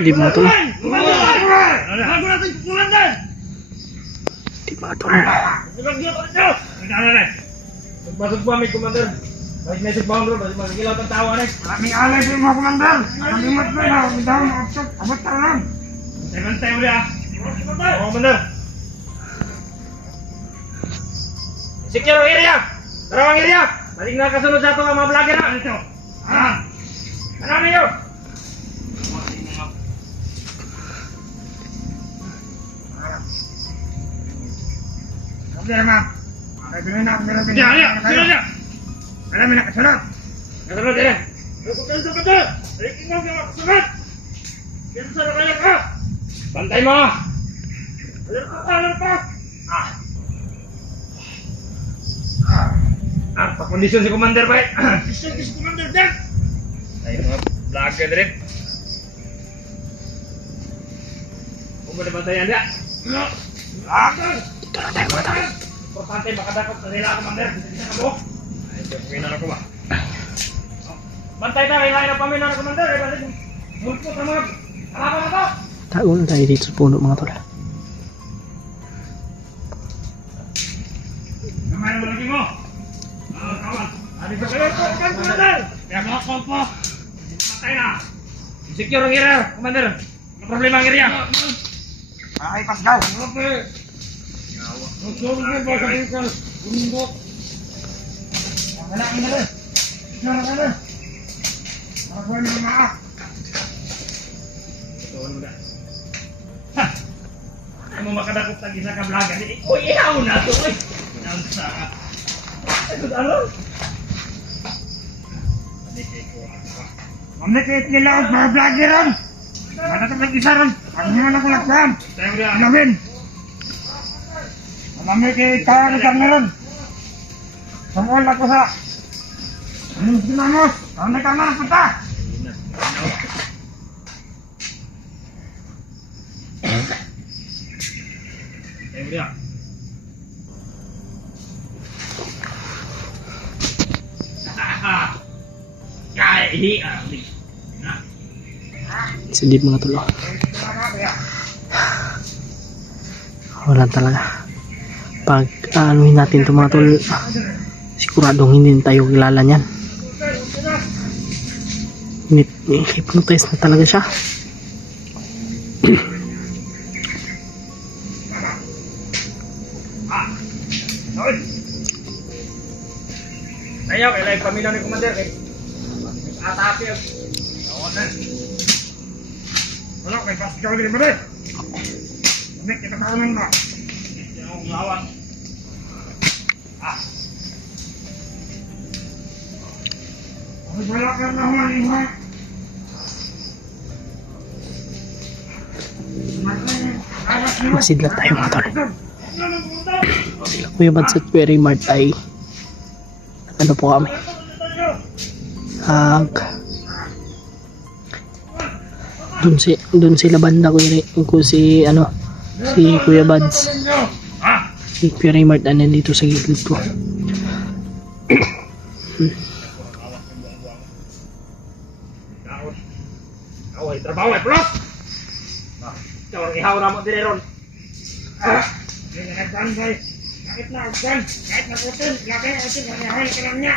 Hindi mo ito. Bago natin si Commander! Hindi mo ito. Ibag niyo ito! Magbasag po kami, Commander. Balik message ba bro? Balik magilaw ang tawa na. Maraming alay sa mga Commander. Maraming matloy na. Hindi daw makapsok. Abot tayo lang. Tayo ulit ah. Oo, Commander. Secure ang area. Tarawang area. Balik na kasunod sa ito ang mga vlogger na. Ito. Marami yun. Problema. Kaya na ako meron. Ya. Marami na kasunod. Kasunod eh. Kukunsa ka to. Riking mo ka kasunod. Kinsa na kaya ka. Bantay mo. Alerta. Pa-kondisyon si Commander ba? Si Commander din. Ay mga vlogger din. Kung ba nabantayan niya? Vlogger. Dito na tayo mga tol. Importante makadakot sa nila, Commander. Hindi na ako. Ay, pagkinan ako ba? Bantay tayo, hilahin ang pamilya ng Commander. Ay, balik. Mulpo sa mga kalaban na to. Tago na tayo dito sa puno mga tol. Kamay na malaki mo. Kawan. Ano ba kayo po, Commander? Kaya mga call po. Matay na. Secure ang area, Commander. Ang problema ang area. Ay, Pascal. Okay. Nagsunog mo ba sa vehicle? Bundok. Wala ang dali. Wala ka na. Makakuha niyo mga. Ito ano na. Ha! Ano makadakot sa isa ka vlogger? Uy, ihaw na ito. Uy! Ihaw sa... Ito ano? Mamnikit nila ang mga vlogger ron. Manatok ng isa ron. Pag naman ako laksam. Alawin. Mamikit ka na siyang meron. Sumuol ako sa... Anong sila mo? Ano ka na punta? Sedih mga tol. Wala talaga. Pag anuhin natin ito mga tol, siguradong hindi tayo kilala niyan. Hypnotize na talaga siya. Ayaw, kailangan pamilya ni Commander kay atake. Wala, kay Pascal din ba rin? Hindi, kita karoon ba? Hindi ako ngawang. Wala ka na humaling. Masidlat tayo mga tol. Sila Kuya Bads at Kuya Mart ay ano po kami, dun sila banda ko si ano, si Kuya Bads, si Kuya Mart na nandito sa gilid ko. trabaho ay plus. Ikaw ang ihaw na mo din ron. Hindi na nagdan boy. Kahit na agdan, kahit na putin, laki ang ating manihawan ka lang niya.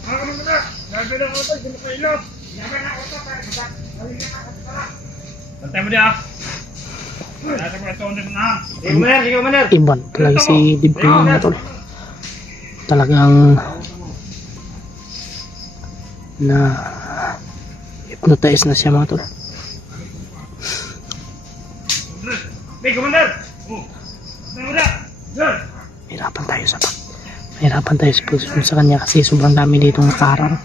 Mga naman na, gabi lang ako tayo, sinakailo. Yaman na ako tayo, magat. Balik na ako pala. Bantay mo di ah. Nasa ko ito ulit na. Sige Commander. Iban talaga si Dibko mga tol. Talagang na hypnotize na siya mga tol. Hey Commander. Mahirapan tayo sa posisyon sa kanya kasi sobrang dami dito nakaharang.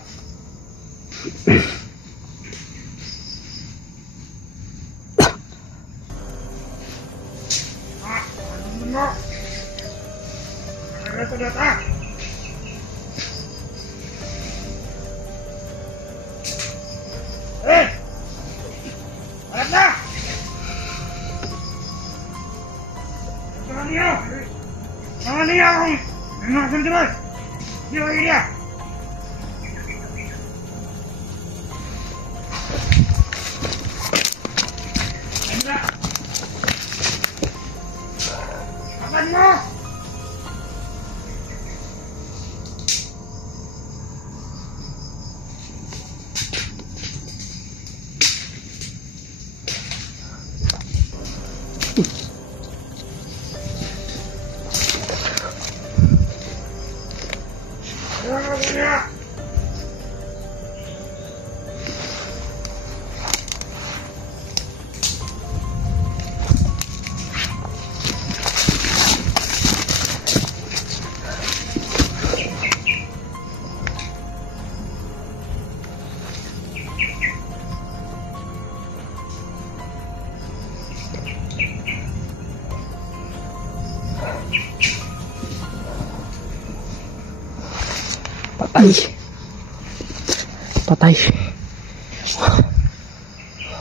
Patay.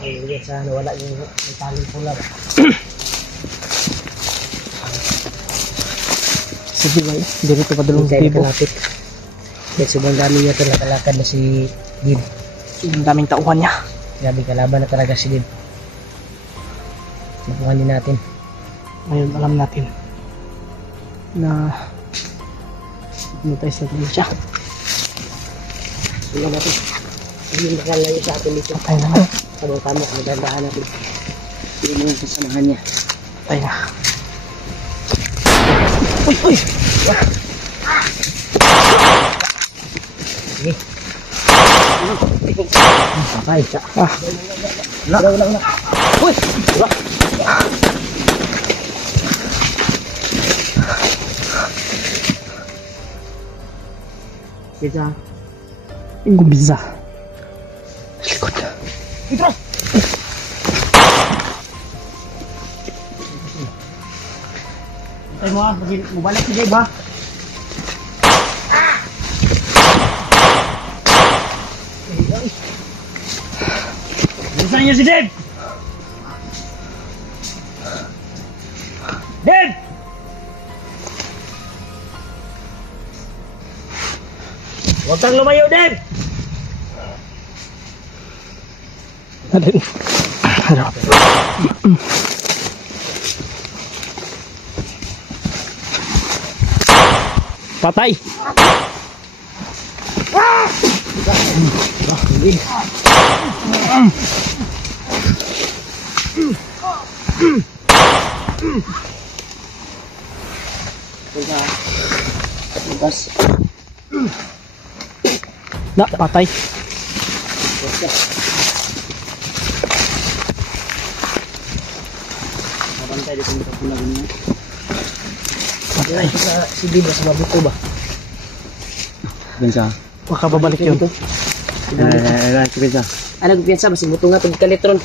Ay, sana wala yung taling pula ba? Sige ba, hindi rito padulong Hindi tibo. nakalapit. Dahil sobrang dami niya ito nakalakad na si Dib. Ang daming tauhan niya. Grabe kalaban na talaga si Dib. Sipuhanin natin. Ngayon alam natin na hypnotize na talaga siya. Tingnan natin. Hindi nakalayo sa atin dito. Patay na nga. Tama-tama, magandaan natin. Hindi mo yung sasamahan niya. Patay na. Uy! Sige. Patay siya. Wala. Uy! Kita. Gumbisa. Likod. Ito! Antay mo ha, mabalik si Dave ha. Bilisan niyo si Dave! Dave! Huwag kang lumayo, Dave! Alin. Harap. Patay. Bukas. Na, patay. Nabantay dito sa pulag niya. Patay. Si Dib sa mabuto ba? Bensa. Baka babalik yun. Bensa. Ano piyansa ba si buto nga pag kalitron?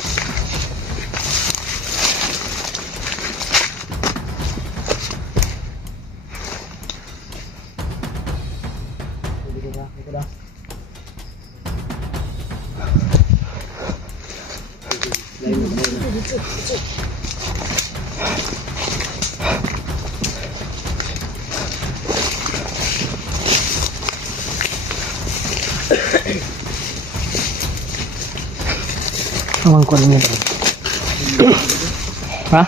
Ang kuwan niya. Ha?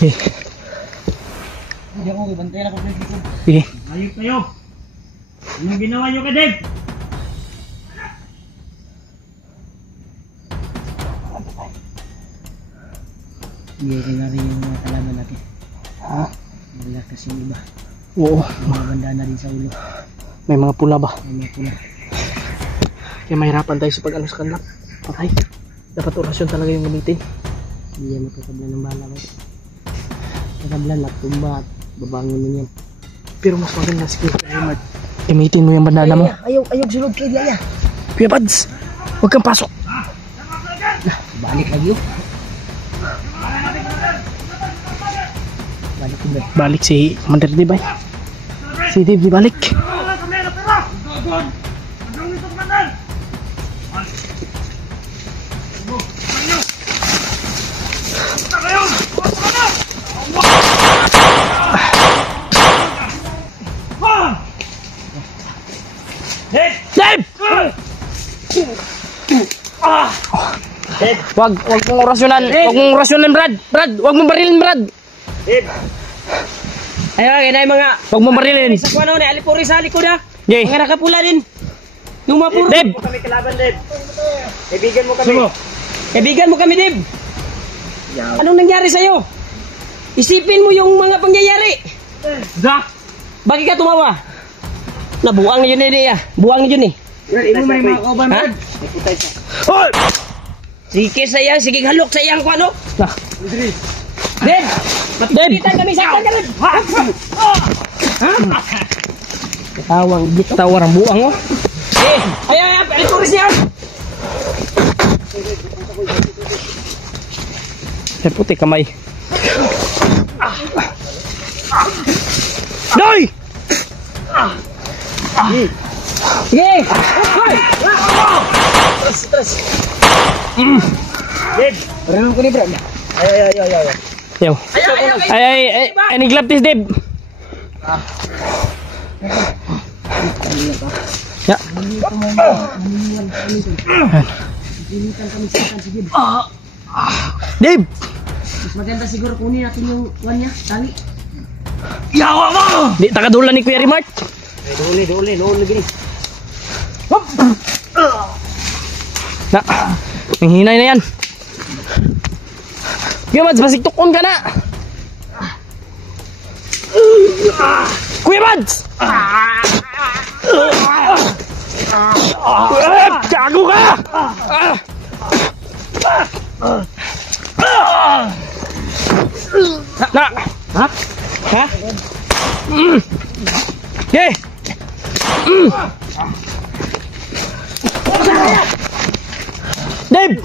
Hindi ako, bantayan ako dito. Sige. Ayos kayo. Anong ginawa nyo kay Dave? Hindi na rin yung mga kalaban natin. Ha? Malakas yung iba. Oo. Mga banda na rin sa ulo. May mga pula ba? May mga pula. Kaya mahirapan tayo sa pag-ano sa kanila. Patay. Dapat orasyon talaga yung gamitin. Hindi yan makakablan ng bala ko. Makakablan at tumba at babangon mo yan. Pero mas maganda si Kuya Mark. Gamitin mo yung bandana mo. Ayaw sulod kay Laya. Kuya Pads, huwag kang pasok. Balik lagi yun. Balik yun ba? Balik si Commander Dave ay. Si Dave di balik. Dave! Wag mong orasyonan. Wag mong orasyonan, Brad. Brad, wag mong barilin, Brad. Ayaw, ganay mga. Wag mong barilin. Sa kuano ni alipuri sa likod ha. Jay. Mga nakapula din. Yung mapuro. Dave! Kami kalaban, Dave. Kaibigan mo kami. Kaibigan mo kami, Dave. Anong nangyari sa'yo? Isipin mo yung mga pangyayari. Bakit ka tumawa? Nabuang na yun eh. Buang na yun eh. Imo may mga kauban, Ha? Hoy! Sige saya, sige halok sa iyang kuano. Nah. Dave! Matikitan kami sa akin, Dave! Tawang git tawar ang buang oh. Ayaw, alipuri siya. Ay puti kamay. Doy! Sige! Hoy! Tres! Dave, Parang ko ni Brad. Yo. Ay, niglap this Dave. Ya. Dave. Mas maganda siguro kunin natin yung kuwan niya, tali. yawa mo! Di takadulan ni Kuya Rimart. Duli gini. Na. Ang hinay na yan. Kuya Mads, basiktukon ka na. Kuya Mads! Gago ka! Na! Ha? Ha? Okay! Dave!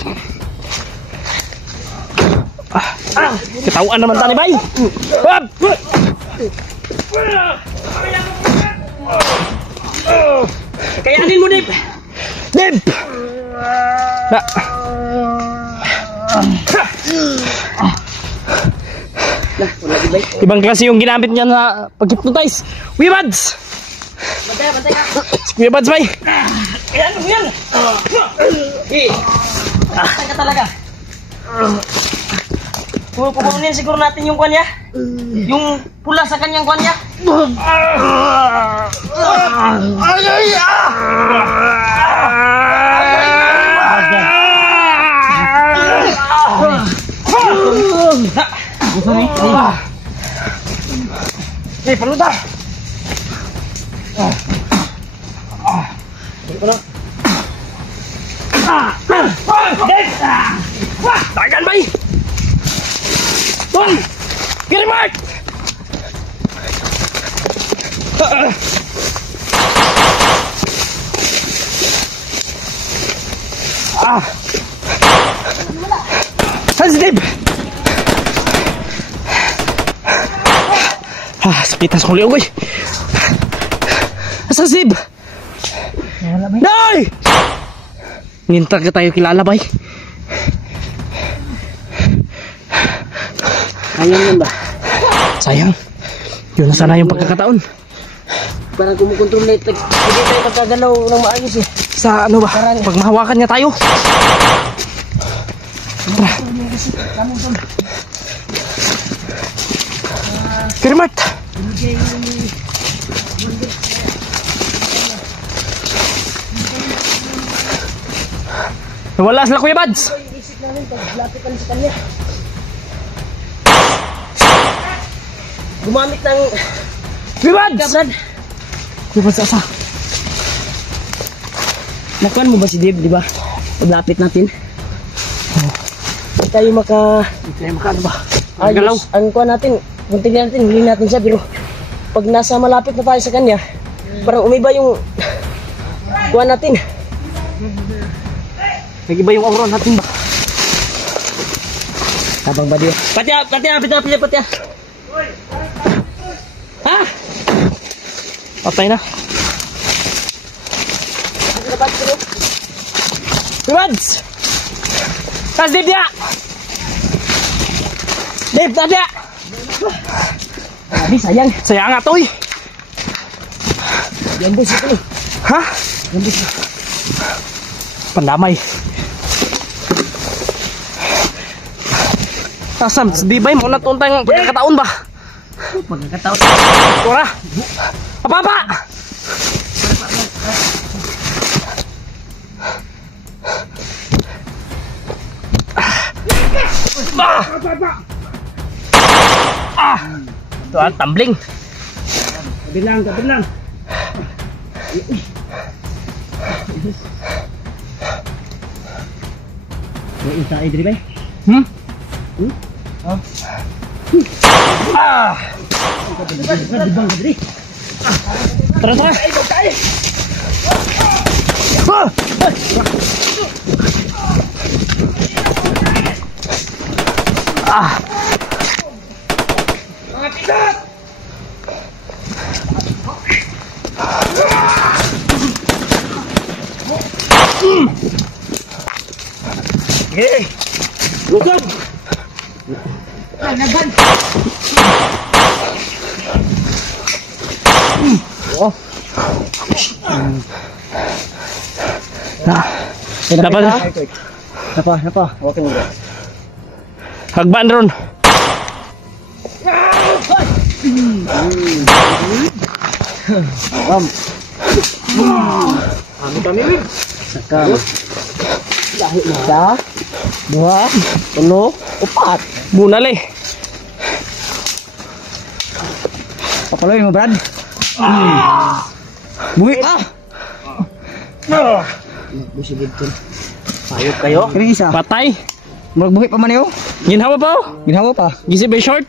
Ketauan naman tani bay! Hop! Kayanin mo, Dave! Dave! Na! Ibang klase yung ginamit niya na pag-hypnotize. Kuya Mads! Bantay ka! Si Kuya Mads bay! Kayanin mo yan! Bantay ka talaga! Pupunin siguro natin yung kuwan niya. Yung pula sa kanyang kuwan niya. Paluta! Tagan bay! Tol! Kuya Rimart! Sensitive! Sakitan sa kuliw, guys. Sensitive! Nay! Ngintar ka tayo kilala, bay. Sayang yun ba? Sayang. Yun na sana yung pagkakataon. Parang kumukontrol na ito. Hindi tayo magkagalaw ng maayos eh. Sa ano ba? Pag mahawakan niya tayo. Kirmart! Nawala sila Kuya Bads! Yung isip namin pag lapitan sa kanya. Gumamit ng... Kuya Bads! Brad, Kuya Bads, asa? nakuhan mo ba si Dave, di ba? Paglapit natin. Hindi tayo Hindi tayo maka ano ba? Galaw. ayos. Ang kuha natin, kung tignan natin, huli natin siya. Pero pag nasa malapit na tayo sa kanya, parang umiba yung kuha natin. Nag-iba yung aura natin ba? Habang ba diyo? Patya! Ha? Patay na. Rewards! Tas Dave dia! Dave, tas dia! Abi, sayang. Sayang nga to eh. Gambus ito. Ha? Gambus. Pandamay. Tasam, di ba mo na tuntang pagkakataon ba? Pagkakataon. Ora. Apa? Ito ang tumbling. Kabilang. May isa ay diri ba? Tara. Napa. Okay mo. Hagban ron. Saka. Dahil na. Isa, dua, tulo, upat. Bunal eh. Papaloy mo, Brad. Buwi. Busi dito. Ayop kayo. Kini isa. Patay. Murag buhi pa man niyo. Ginhawa pa oh. Ginhawa pa. Gisi ba short?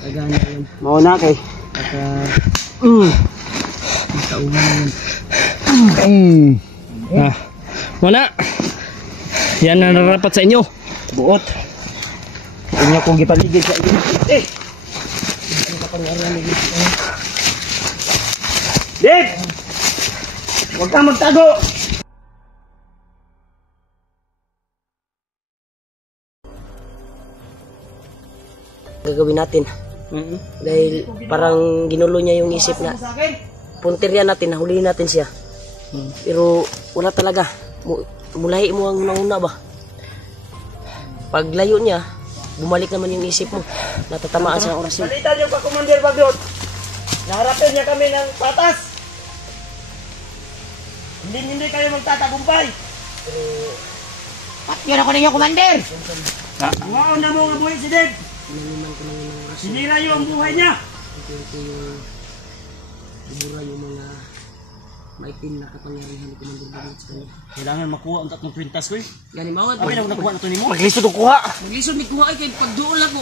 Agana yun. Mao na kay. Saka. Wala. Yan ang narapat sa inyo. Buot. Inyo kong gipaligid sa inyo. Ano ka pangyarihan ni Dave! Huwag kang magtago! gagawin natin. Dahil parang ginulo niya yung isip na puntirya natin, nahulihin natin siya. Pero wala talaga. Mulahi mo ang una ba? Pag layo niya, bumalik naman yung isip mo. Natatamaan sa orasyon. Salita niyo pa, Commander Baglot. Naharapin niya kami ng patas. Hindi kayo magtatagumpay. Patyan ako ninyo, Commander! Wow na mo nga buhay si Dave. Sinira niyo ang buhay niya. Ibura yung mga maitim na kapangyarihan ni Commander Baglot sa kanya. Kailangan makuha ang tatlong kwintas ko eh. Gani mawad. Abi na nakuha na to nimo. Maglisod og kuha. Maglisod ni kuha kay pagduol ako.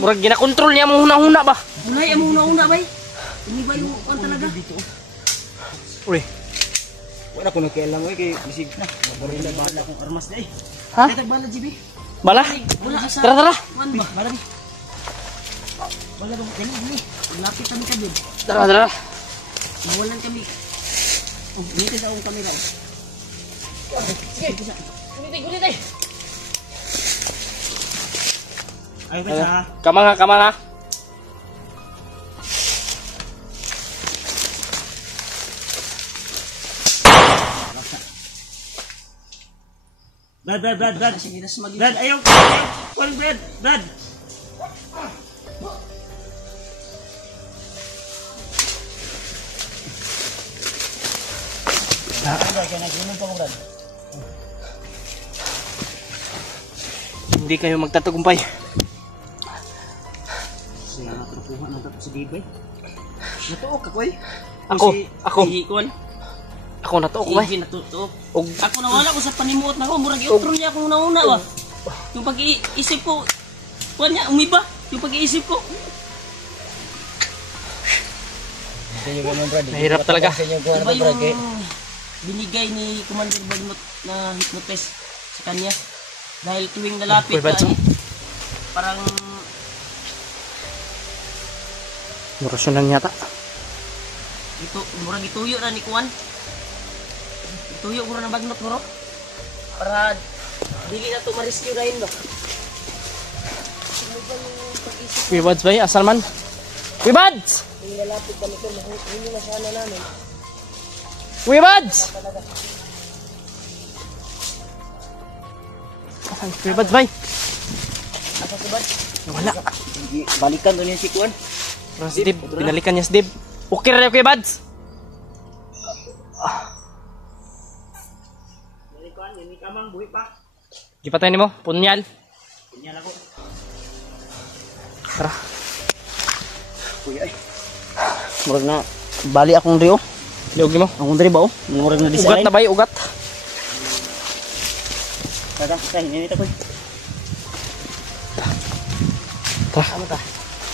Murag gina-control niya mo huna-huna ba? Mulay ang una bay. Ini ba yung kan talaga? Uy. Wala ko nakialam kay bisig na. Mabaril na bala akong armas na eh. Ha? Ay tagbala GB. Bala? Wala asa. Tara. Wan ba? Bala ni. Wala dong dali. Lapit kami ka din. Tara. Nawalan kami. Oh, dito sa akong kamera. Sige. Gulit ay. Ay, wait ha. Kamang ha. Brad. Sige, nas mag Brad, ayaw. Kuan, Brad. Hindi kayo magtatagumpay. Siya nakatukuha na tapos si Dibay. Natuok ka, koy. Ako Kuan. natuok ba? Sige natutuok. Og Ako nawala ko sa panimuot na ko, murag iutron niya akong nauna ba. Yung pag-iisip ko, kuan niya, umiba. Yung pag-iisip ko. mahirap talaga. Iba yung binigay ni Commander Bagnot na hypnotist sa kanya. Dahil tuwing lalapit Uy, Bads, ka, parang Orasyon lang yata. ito, murag ituyo na ni Kuan. Ituyo ko na ng Bagnot mo, para dili na to ma-rescue na yun, no? Ano ba yung pag-isip Kuya Bads ba? Asal man? Kuya Bads! yung lalapit kami ko, hindi na sana namin. Kuya Bads! Asan si Kuya Bads ba? Asa si Bad? Wala. Balikan doon yung si Kuan. Parang si Dib. Binalikan niya si Dib. Okay rin Kuya Bads. Ini kamang buhi pa. Gipatay ni mo. Punyal. Punyal ako. Tara. Kuya ay. Murag na bali akong rio. Liog mo. Akong diri ba oh? Murag na Ugat design. na ba? Ugat. Tara, hinita koy. Tara. Ano ka?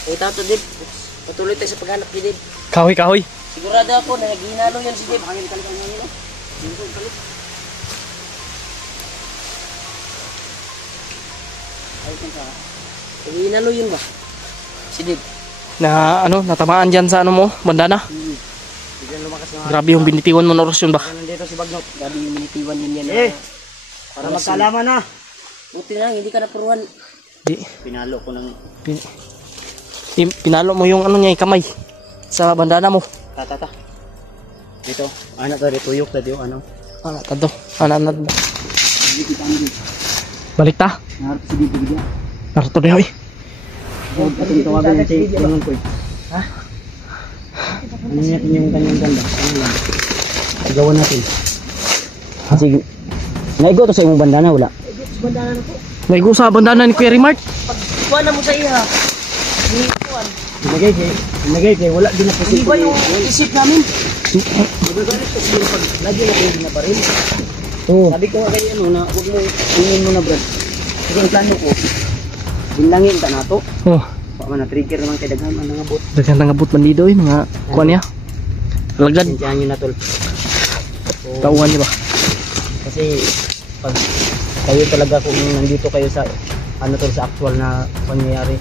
Ito to, Dib. Patuloy tayo sa paghanap ni Dib. Kahoy, kahoy. Sigurado ako na ginalo yan si Dib. Ginalo yun ba? Si Dib. Na ano, natamaan dyan sa ano mo, bandana. Biglang lumakas yung Grabe yung binitiwan mo na orasyon ba? nandito si Bagnot. Grabe yung minitiwan din yan. Para magkalaman na. Buti na lang, hindi ka napuruan. Di. Pinalo ko ng Pinalo mo yung ano niya, yung kamay. Sa bandana mo. tatata. Dito, anak tadi tuyok tadi ano. Ano, tato. Ano. Balik ta. Narap si dito dia. Narto di hoy. Atong tawagan niya si Bangon ko. Ha? Ano niya yung kanyang ganda? Ano lang? Gawa natin. Sige. Naigo to sa imong bandana wala? Bandana na po. Naigo sa bandana ni Kuya Rimart. Kuha na mo sa iya. Ni Kuan. Ilagay kay wala din na Hindi ba yung isip namin? lagi na kayo na baril. Oh. Sabi ko nga kay ano na wag mo tingin mo na brad. Kasi ang plano ko bilangin ta nato. Oh, Pa man na trigger naman kay daghan man nga bot. daghan nga but man dito mga kuan niya. Lagad. Sintihan niyo na tol. Tauhan niya ba? Kasi pag kayo talaga kung nandito kayo sa ano tol sa actual na pangyayari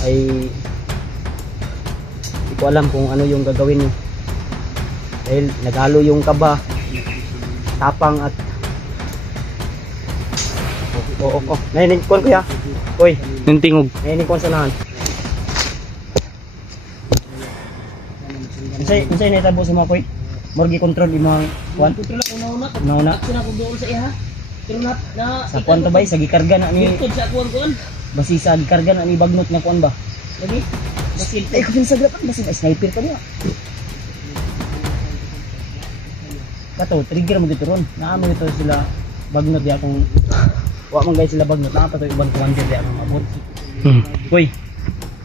ay hindi ko alam kung ano yung gagawin niyo. Dahil nagalo yung kaba, tapang at oo. Nainig ko kuya. Oy, Nintingog. nainig ko sa nahan. Unsay naitabo sa mga koy? Morgi control imong kuan. Kontrol ako nauna. Nauna. Action ako doon sa iya. Pero na Sa kuan to ba sa gikarga na ni Likod sa kuan. basi sa gikarga na ni Bagnot na kuan ba? Lagi. Basil. Ay ko sa grapan basi sniper ka niya. Kato trigger mo dito ron. Naamo ito sila Bagnot ya kung wa man guys sila Bagnot na pa to ibang commander ya mabot. Koy.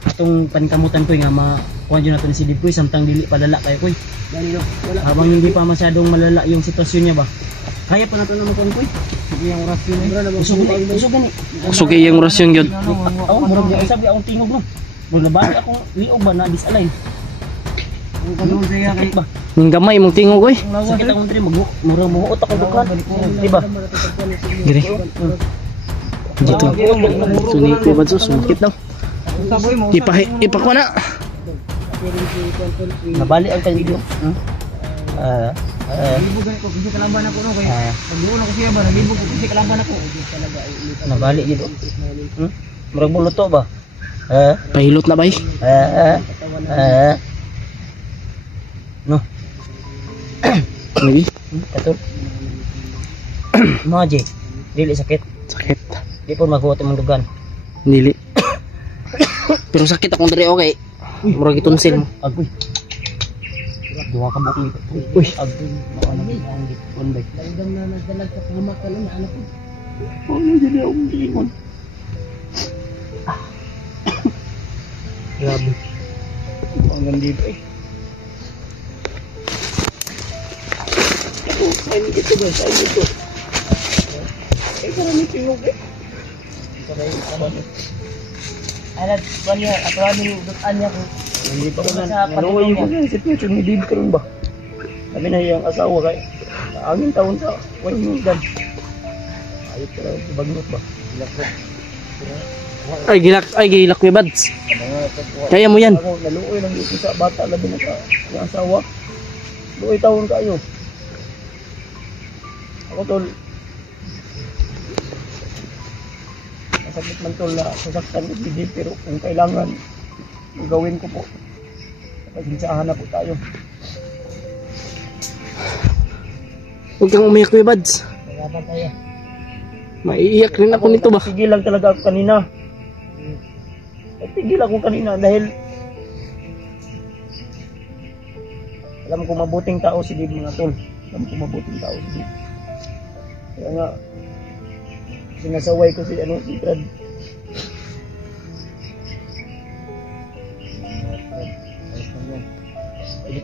Atong pankamutan koy nga kuan jud nato ni si Dib koy samtang dili padala kayo koy. Dali wala. Habang hindi pa masyadong malala yung sitwasyon niya ba. Kaya pa nato na makuan koy. Sige ang oras yun. Usog gani. Sugi yung orasyon yun. Oh, murag niya sabi akong tingog no. Murag ba akong liog ba na disalign. Ang kanong saya kay ba. Yung gamay mong tingog oy. Sakit akong tri murag muot ako dukan. Di ba? Giri. Dito. Suni Kuya Bads, sumakit daw. Ipakuha na. Nabali ang kay video. Libugan ko kasi kalaban ako no kay. Pagduon ako siya ba nalibog ko kasi kalaban ako. Nabali gid. Murag buluto ba? Pahilot na ba eh? No. Maybe. Kato. Maji. Dili sakit. Sakit. Di po maghuot imong dugan. Dili. Pero sakit akong diri okay. Murag itunsil mo. Agoy. Duha ka bukli. Uy. Agoy. Maano ang gipon bay. Langdam na nagdalag ka pumakal na anak ko. Ano dili akong giingon. Grabe. Ang nandito eh. Ay, dito ba? Ay, dito. Ay, karami tingog eh. Karami. Alat ko niya, ato ani dutan niya ko. Hindi pa Sa na. Naluoy mo sa sitwasyon ni Dave karon ba? Kami na yung asawa kay angin taon sa way hinggan. Ayot ka lang bagnot ba? Ay gilak Kuya Bads. Kaya mo yan. Ako naluoy lang dito sa bata labi na ka yung asawa. Luoy taon kayo. Ako tol. Masakit man tol na sasaktan ko si Dave pero kung kailangan gawin ko po. Pagsinsahan na po tayo. Huwag kang umiyak Kuya Bads. Kaya pa tayo. Maiiyak rin ako nito ba? Tigil lang talaga ako kanina. Tigil ako kanina dahil alam ko mabuting tao si Dave mga tol. Alam ko mabuting tao si Dave. Kaya nga sinasaway ko si si Brad.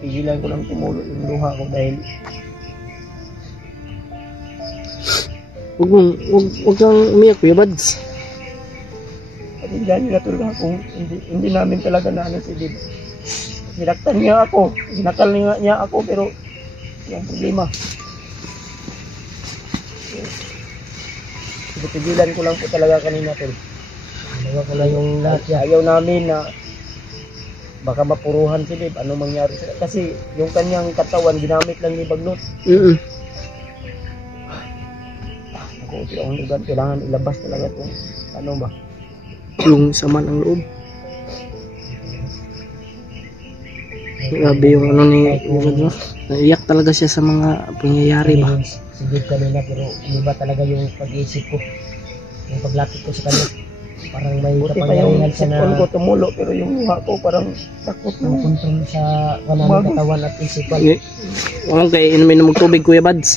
Pigilan ko lang tumulo yung luha ko dahil Huwag kang umiyak Kuya Bads. patindihan nila talaga kung hindi namin talaga na si Dave. Sinaktan niya ako, sinakal niya ako pero yung problema. Pigilan ko lang po talaga kanina tol. Dalawa ko lang yung lahat yan. Ayaw namin na baka mapuruhan si Dave. Anong mangyari sila? Kasi yung kanyang katawan ginamit lang ni Bagnot. Ako, ang lugar, kailangan ilabas talaga itong ano ba? Yung sama ng loob. Grabe yung ano ni Bads. Naiyak talaga siya sa mga pangyayari ba? Si Dave kanina pero iba talaga yung pag-iisip ko. Yung paglapit ko sa kanya. Parang may Buti pa yung kapangyarihan siya sipon na ko tumulo pero yung mukha ko parang takot ang na. kontrol sa kanang katawan at isipan. Walang kayo inumin ng tubig Kuya Bads.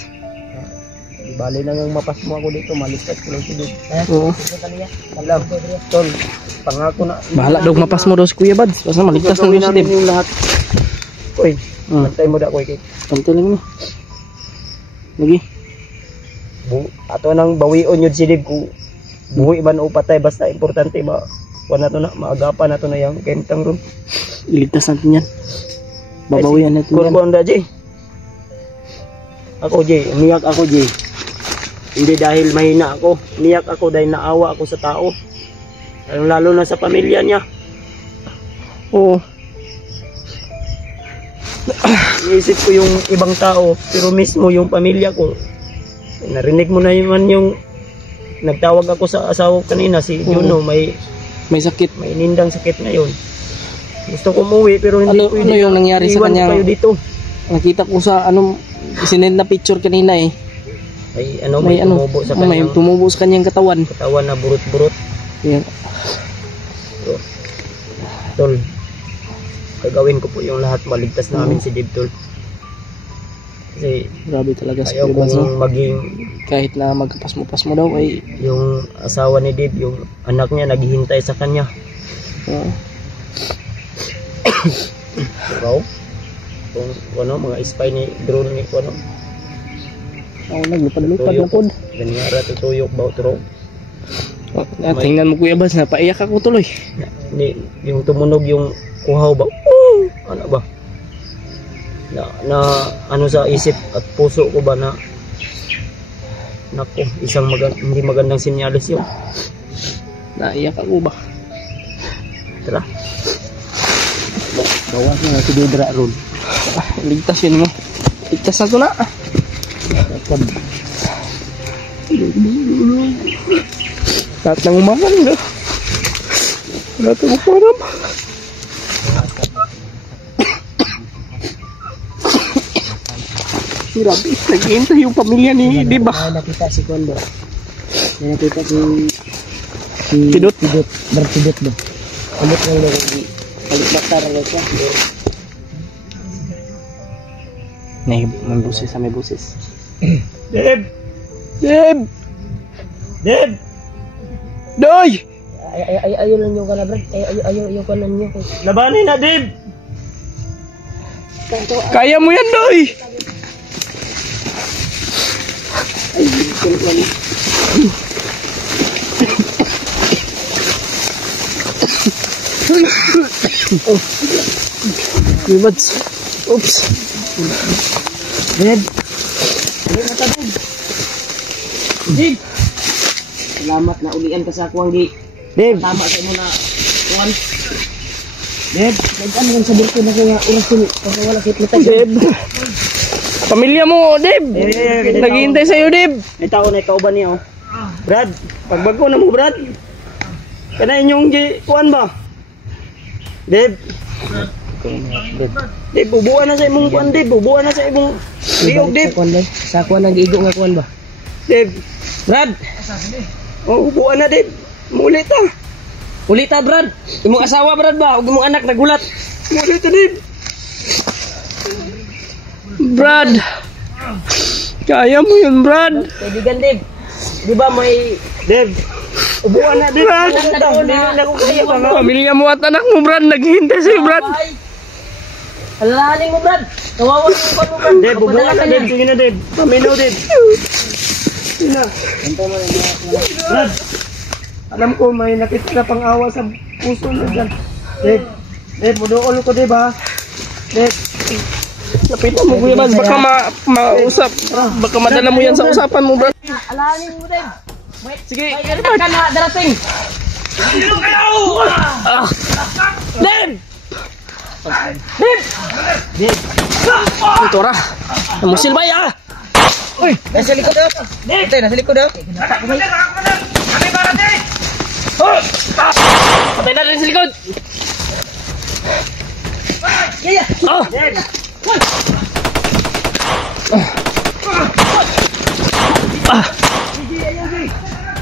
Di bali na nga mapas mo ako dito, malipat ko lang si Dave. Kaya Oo. ito kanina. Alam, tol, pangako na. Bahala daw mapas mo daw si Kuya Bads. Basta maligtas lang Gagawin yun si namin Dave. yung lahat. Uy, bantay mo da ko kay. Kanto lang ni. Lagi. Ato nang bawion yun si Dave kung buhi man o patay basta importante ba wala to na maagapan na to na yung kentang room. Iligtas natin yan. Babawian natin yan. Kurbo anda Jay. Ako Jay, umiyak ako Jay. Hindi dahil mahina ako, umiyak ako dahil naawa ako sa tao. Lalo na sa pamilya niya. Oo. Iisip ko yung ibang tao pero mismo yung pamilya ko. Narinig mo na naman yung nagtawag ako sa asawa kanina si Juno, may sakit. may inindang sakit ngayon. Gusto ko umuwi pero hindi Ano pwede. yung nangyari sa Iwan ko kanyang kayo dito. nakita ko sa sinend na picture kanina eh. May tumubo sa may kanyang tumubo sa kanyang katawan. katawan na burot-burot. Yan. Tol, gagawin ko po yung lahat maligtas namin si Dave Tol. Kasi Grabe talaga si ayaw Kuya Bads. kong maging Kahit na magkapas mo daw ay yung asawa ni Dave, yung anak niya naghihintay sa kanya. Ikaw? Kung mga spy ni drone ni naglupad-lupad. Ganyara tutuyok ba utro? Tingnan mo Kuya Bads, napaiyak ako tuloy. Yung tumunog yung kuhaw ba? Ano ba? Na ano sa isip at puso ko ba na nako, isang hindi magandang senyales yun. Naiyak ako ba? Tara. Bawas na si Debra Ron. Ligtas yun mo. Ligtas na ito na. Lahat ng umakan nga. Lahat ng uparam. Grabe, naghihintay yung pamilya ni, di ba? Nakita si Kondo. May nakita si Pidot. Brad Pidot ba? Amot lang daw di palit baktar lang siya. May busis sa may busis. Deb! Deb! Deb! Doy! Ayaw lang nyo ka na, Brad. Ayaw ka na nyo. Labanin na, Deb! Kaya mo yan, Doy! Libads. Oops. Deb! Ayaw na ta, Deb! Deb! Salamat na ulian ka sa akuang di. Deb! Tama sa imo na kuwan. Deb! Nag-ano lang sa birko na kaya oras yun. Kasi wala kitlitan. Deb! Pamilya mo, Deb! Naghihintay sa'yo, Deb! May tao na ikauban niya, oh. Brad, pagbago na mo, Brad. Kana inyong kuan ba? Deb. Deb, ubuan na sa imong kuan, Deb. Ubuan na sa imong liog, Deb. Sa kuwan ang giigo nga kuwan ba? Deb. Brad. Oh, ubuan na, Deb. Mulit ah. Ulit ta, Brad! Imong asawa, Brad ba? Huwag imong anak nagulat. Mulit ah, Deb. Brad! Kaya mo yun, Brad! Kaibigan, Deb. Di ba may... Deb. Ubuan na, Deb. Brad! Hindi na ko kaya pa nga. Pamilya mo at anak mo, Brad! Naghihintay sa'yo, Brad! Alalahanin mo, Brad! Kawawa mo pa mo, Brad! Deb, ubuan na, Deb. Sige na, Deb. Paminaw, Deb. Sige na. Brad. Alam ko may nakita na pang-awa sa puso mo dyan. Deb, mudool ko, Deb, ha? Deb. Lapitan mo, Kuya Bad. Baka mausap. Baka madala mo yan sa usapan mo, Brad. Alalahanin mo, Deb! Sige, May ka na darating! Sino kayo? Deb! Deb! Ito ra. Namusil ba ya? Uy! Nasa likod daw! Deb! Nasa likod daw! Commander! Kami para din! Patay na rin sa likod. Yeah! Oh!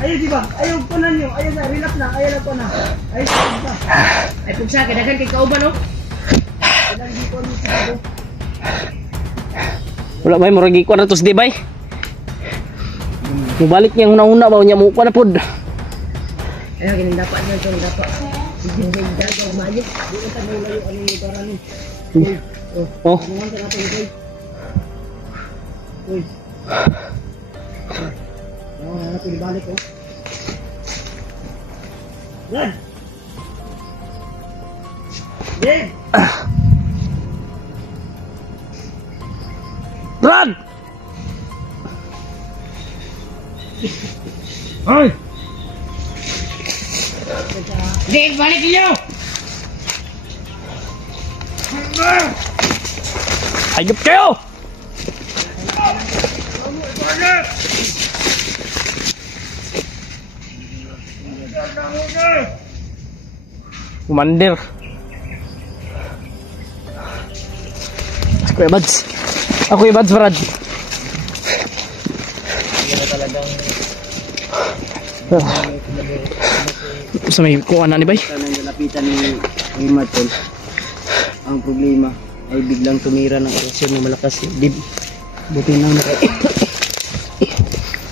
Ayaw, di ba? Ayaw ko na nyo. Ayaw na, relax na. Ayaw na ko na. Ayaw na. Ay, pugsa, kadagan kay kauban, no? Wala ba murag iko na tos di bay? Mubalik niyang una-una ba niya mo pa na pod. Ayaw, ganun dapat na ito, dapat. Sige, gagaw, mayo. Oh. Balik, oh. Brad! Deb! Brad! Hoy! Dave, balik niyo! Hayop kayo! Commander. Ako yung Bads. Ako yung Bads, Brad. Sa may kuha na ni Bay? Nang nalapitan ni Martin, ang problema ay biglang tumira ng orasyon na malakas. Buti nang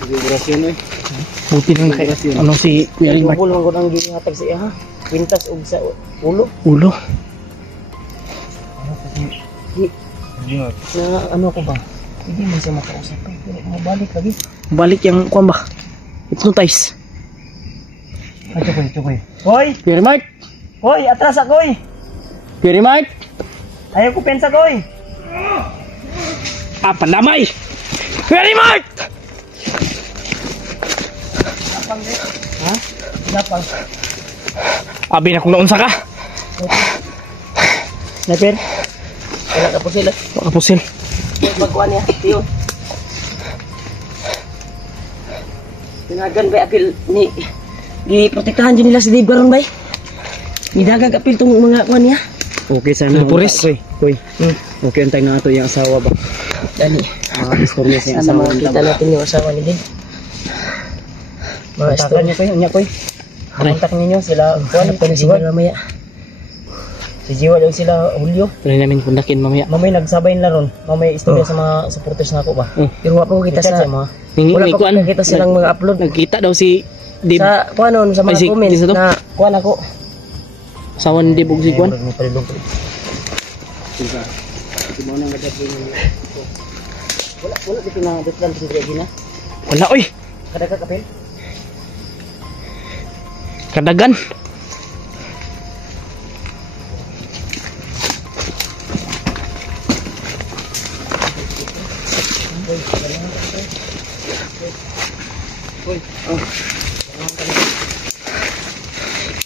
orasyon, eh. Buti nang ano si Kuya Rimart. Tungkol lang ko nang gihatag sa iya, ha? Kwintas og sa ulo. Ulo. Na ano ko ba? Hindi man siya makausap. Pero mabalik lagi. Balik yung kuha ba? Hypnotize. Ay, tukoy. Hoy! Kuya Rimart! Hoy! Atras ako, eh! Kuya Rimart! Ayaw ko pensa ko, eh! Ah, pandamay! Kuya Rimart! Ha? Lapang. Abi na kung naunsa ka. Sniper? Wala ka po sila. Makapusil. Magkuhan niya. Yun. Tinagan ba apil ni... Giprotektahan dyan nila si Dave Garon ba? Nidagag apil tong mga kuhan niya. Okay, sana. Puris. Hoy. Okay, antay na ito yung asawa ba? Dali. Istorya sa Sana asawa. makita natin yung asawa ni Dave. Kontakan niyo kayo, koy. Kontak ninyo sila. Ano pa na si mamaya? Si Jiwa daw sila Julio. Tuloy namin kundakin mamaya. Mamay nagsabay na ron. Mamay istorya sa mga supporters na ako ba. Pero wala pa ko kita Chat sa... mga. Wala pa ko kita silang mga upload. Nagkita daw si Dib. Sa, kung ano, sa Ay, mga si- comment isa to? na... Kuhan ako. Asawa ni Dib ug si Kwan. May palilong ko. Wala dito na restaurant sa Gina. Wala oy. Kada ka kapil. Kadagan.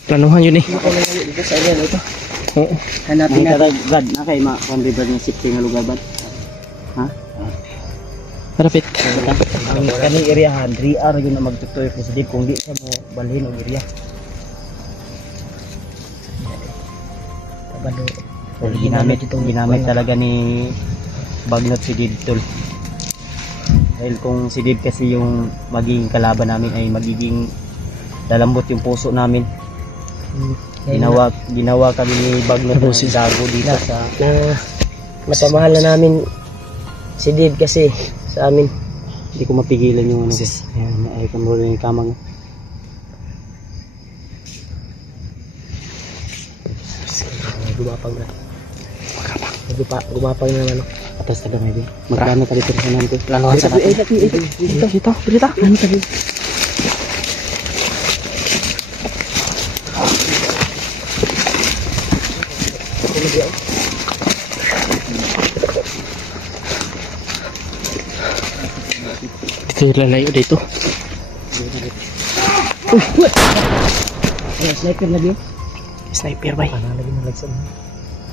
Planuhan yun eh. Dito sa area na ito. Oo. Hanapin May natin. kadagad na kay ma kon libre nga safety nga lugar ba. Ha? Rapit. Ang kaning area han 3R yun na magtutoy ko sa dib kung di sa mo balhin og area. Kabalo. So, ginamit talaga ni Bagnot si Dib tol. Dahil kung si Dib kasi yung magiging kalaban namin ay magiging lalambot yung puso namin. Ginawa kami ni Bagnot ng gago dito sa Na napamahal na namin si Dave kasi sa amin. hindi ko mapigilan yung ano ko. Ayan, ay kamuro yung kamang. Gumapang na. Gumapang na naman. Atas taga may din. Magplano ka dito sa namin ko. Planuhan sa natin. Dito. Berita. Ano tabi? Dito lalayo dito. Ay, sniper na din. Sniper bay. Lagi na lagsan.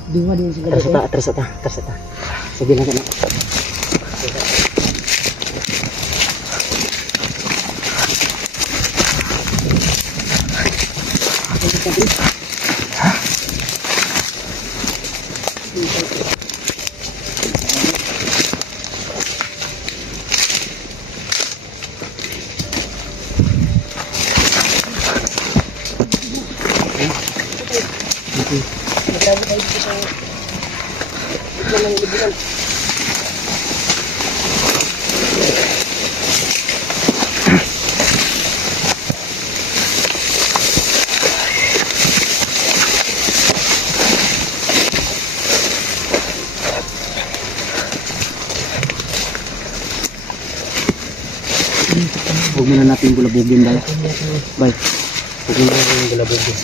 Dunga din sila. Atras ata. Sige na ka na. Huwag mo na natin gulabugin ba? Bay. Huwag mo na natin gulabugin.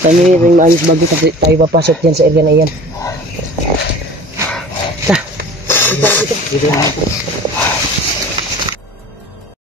Kami rin maayos bago tayo papasok yan sa area na yan. Ta. Dito.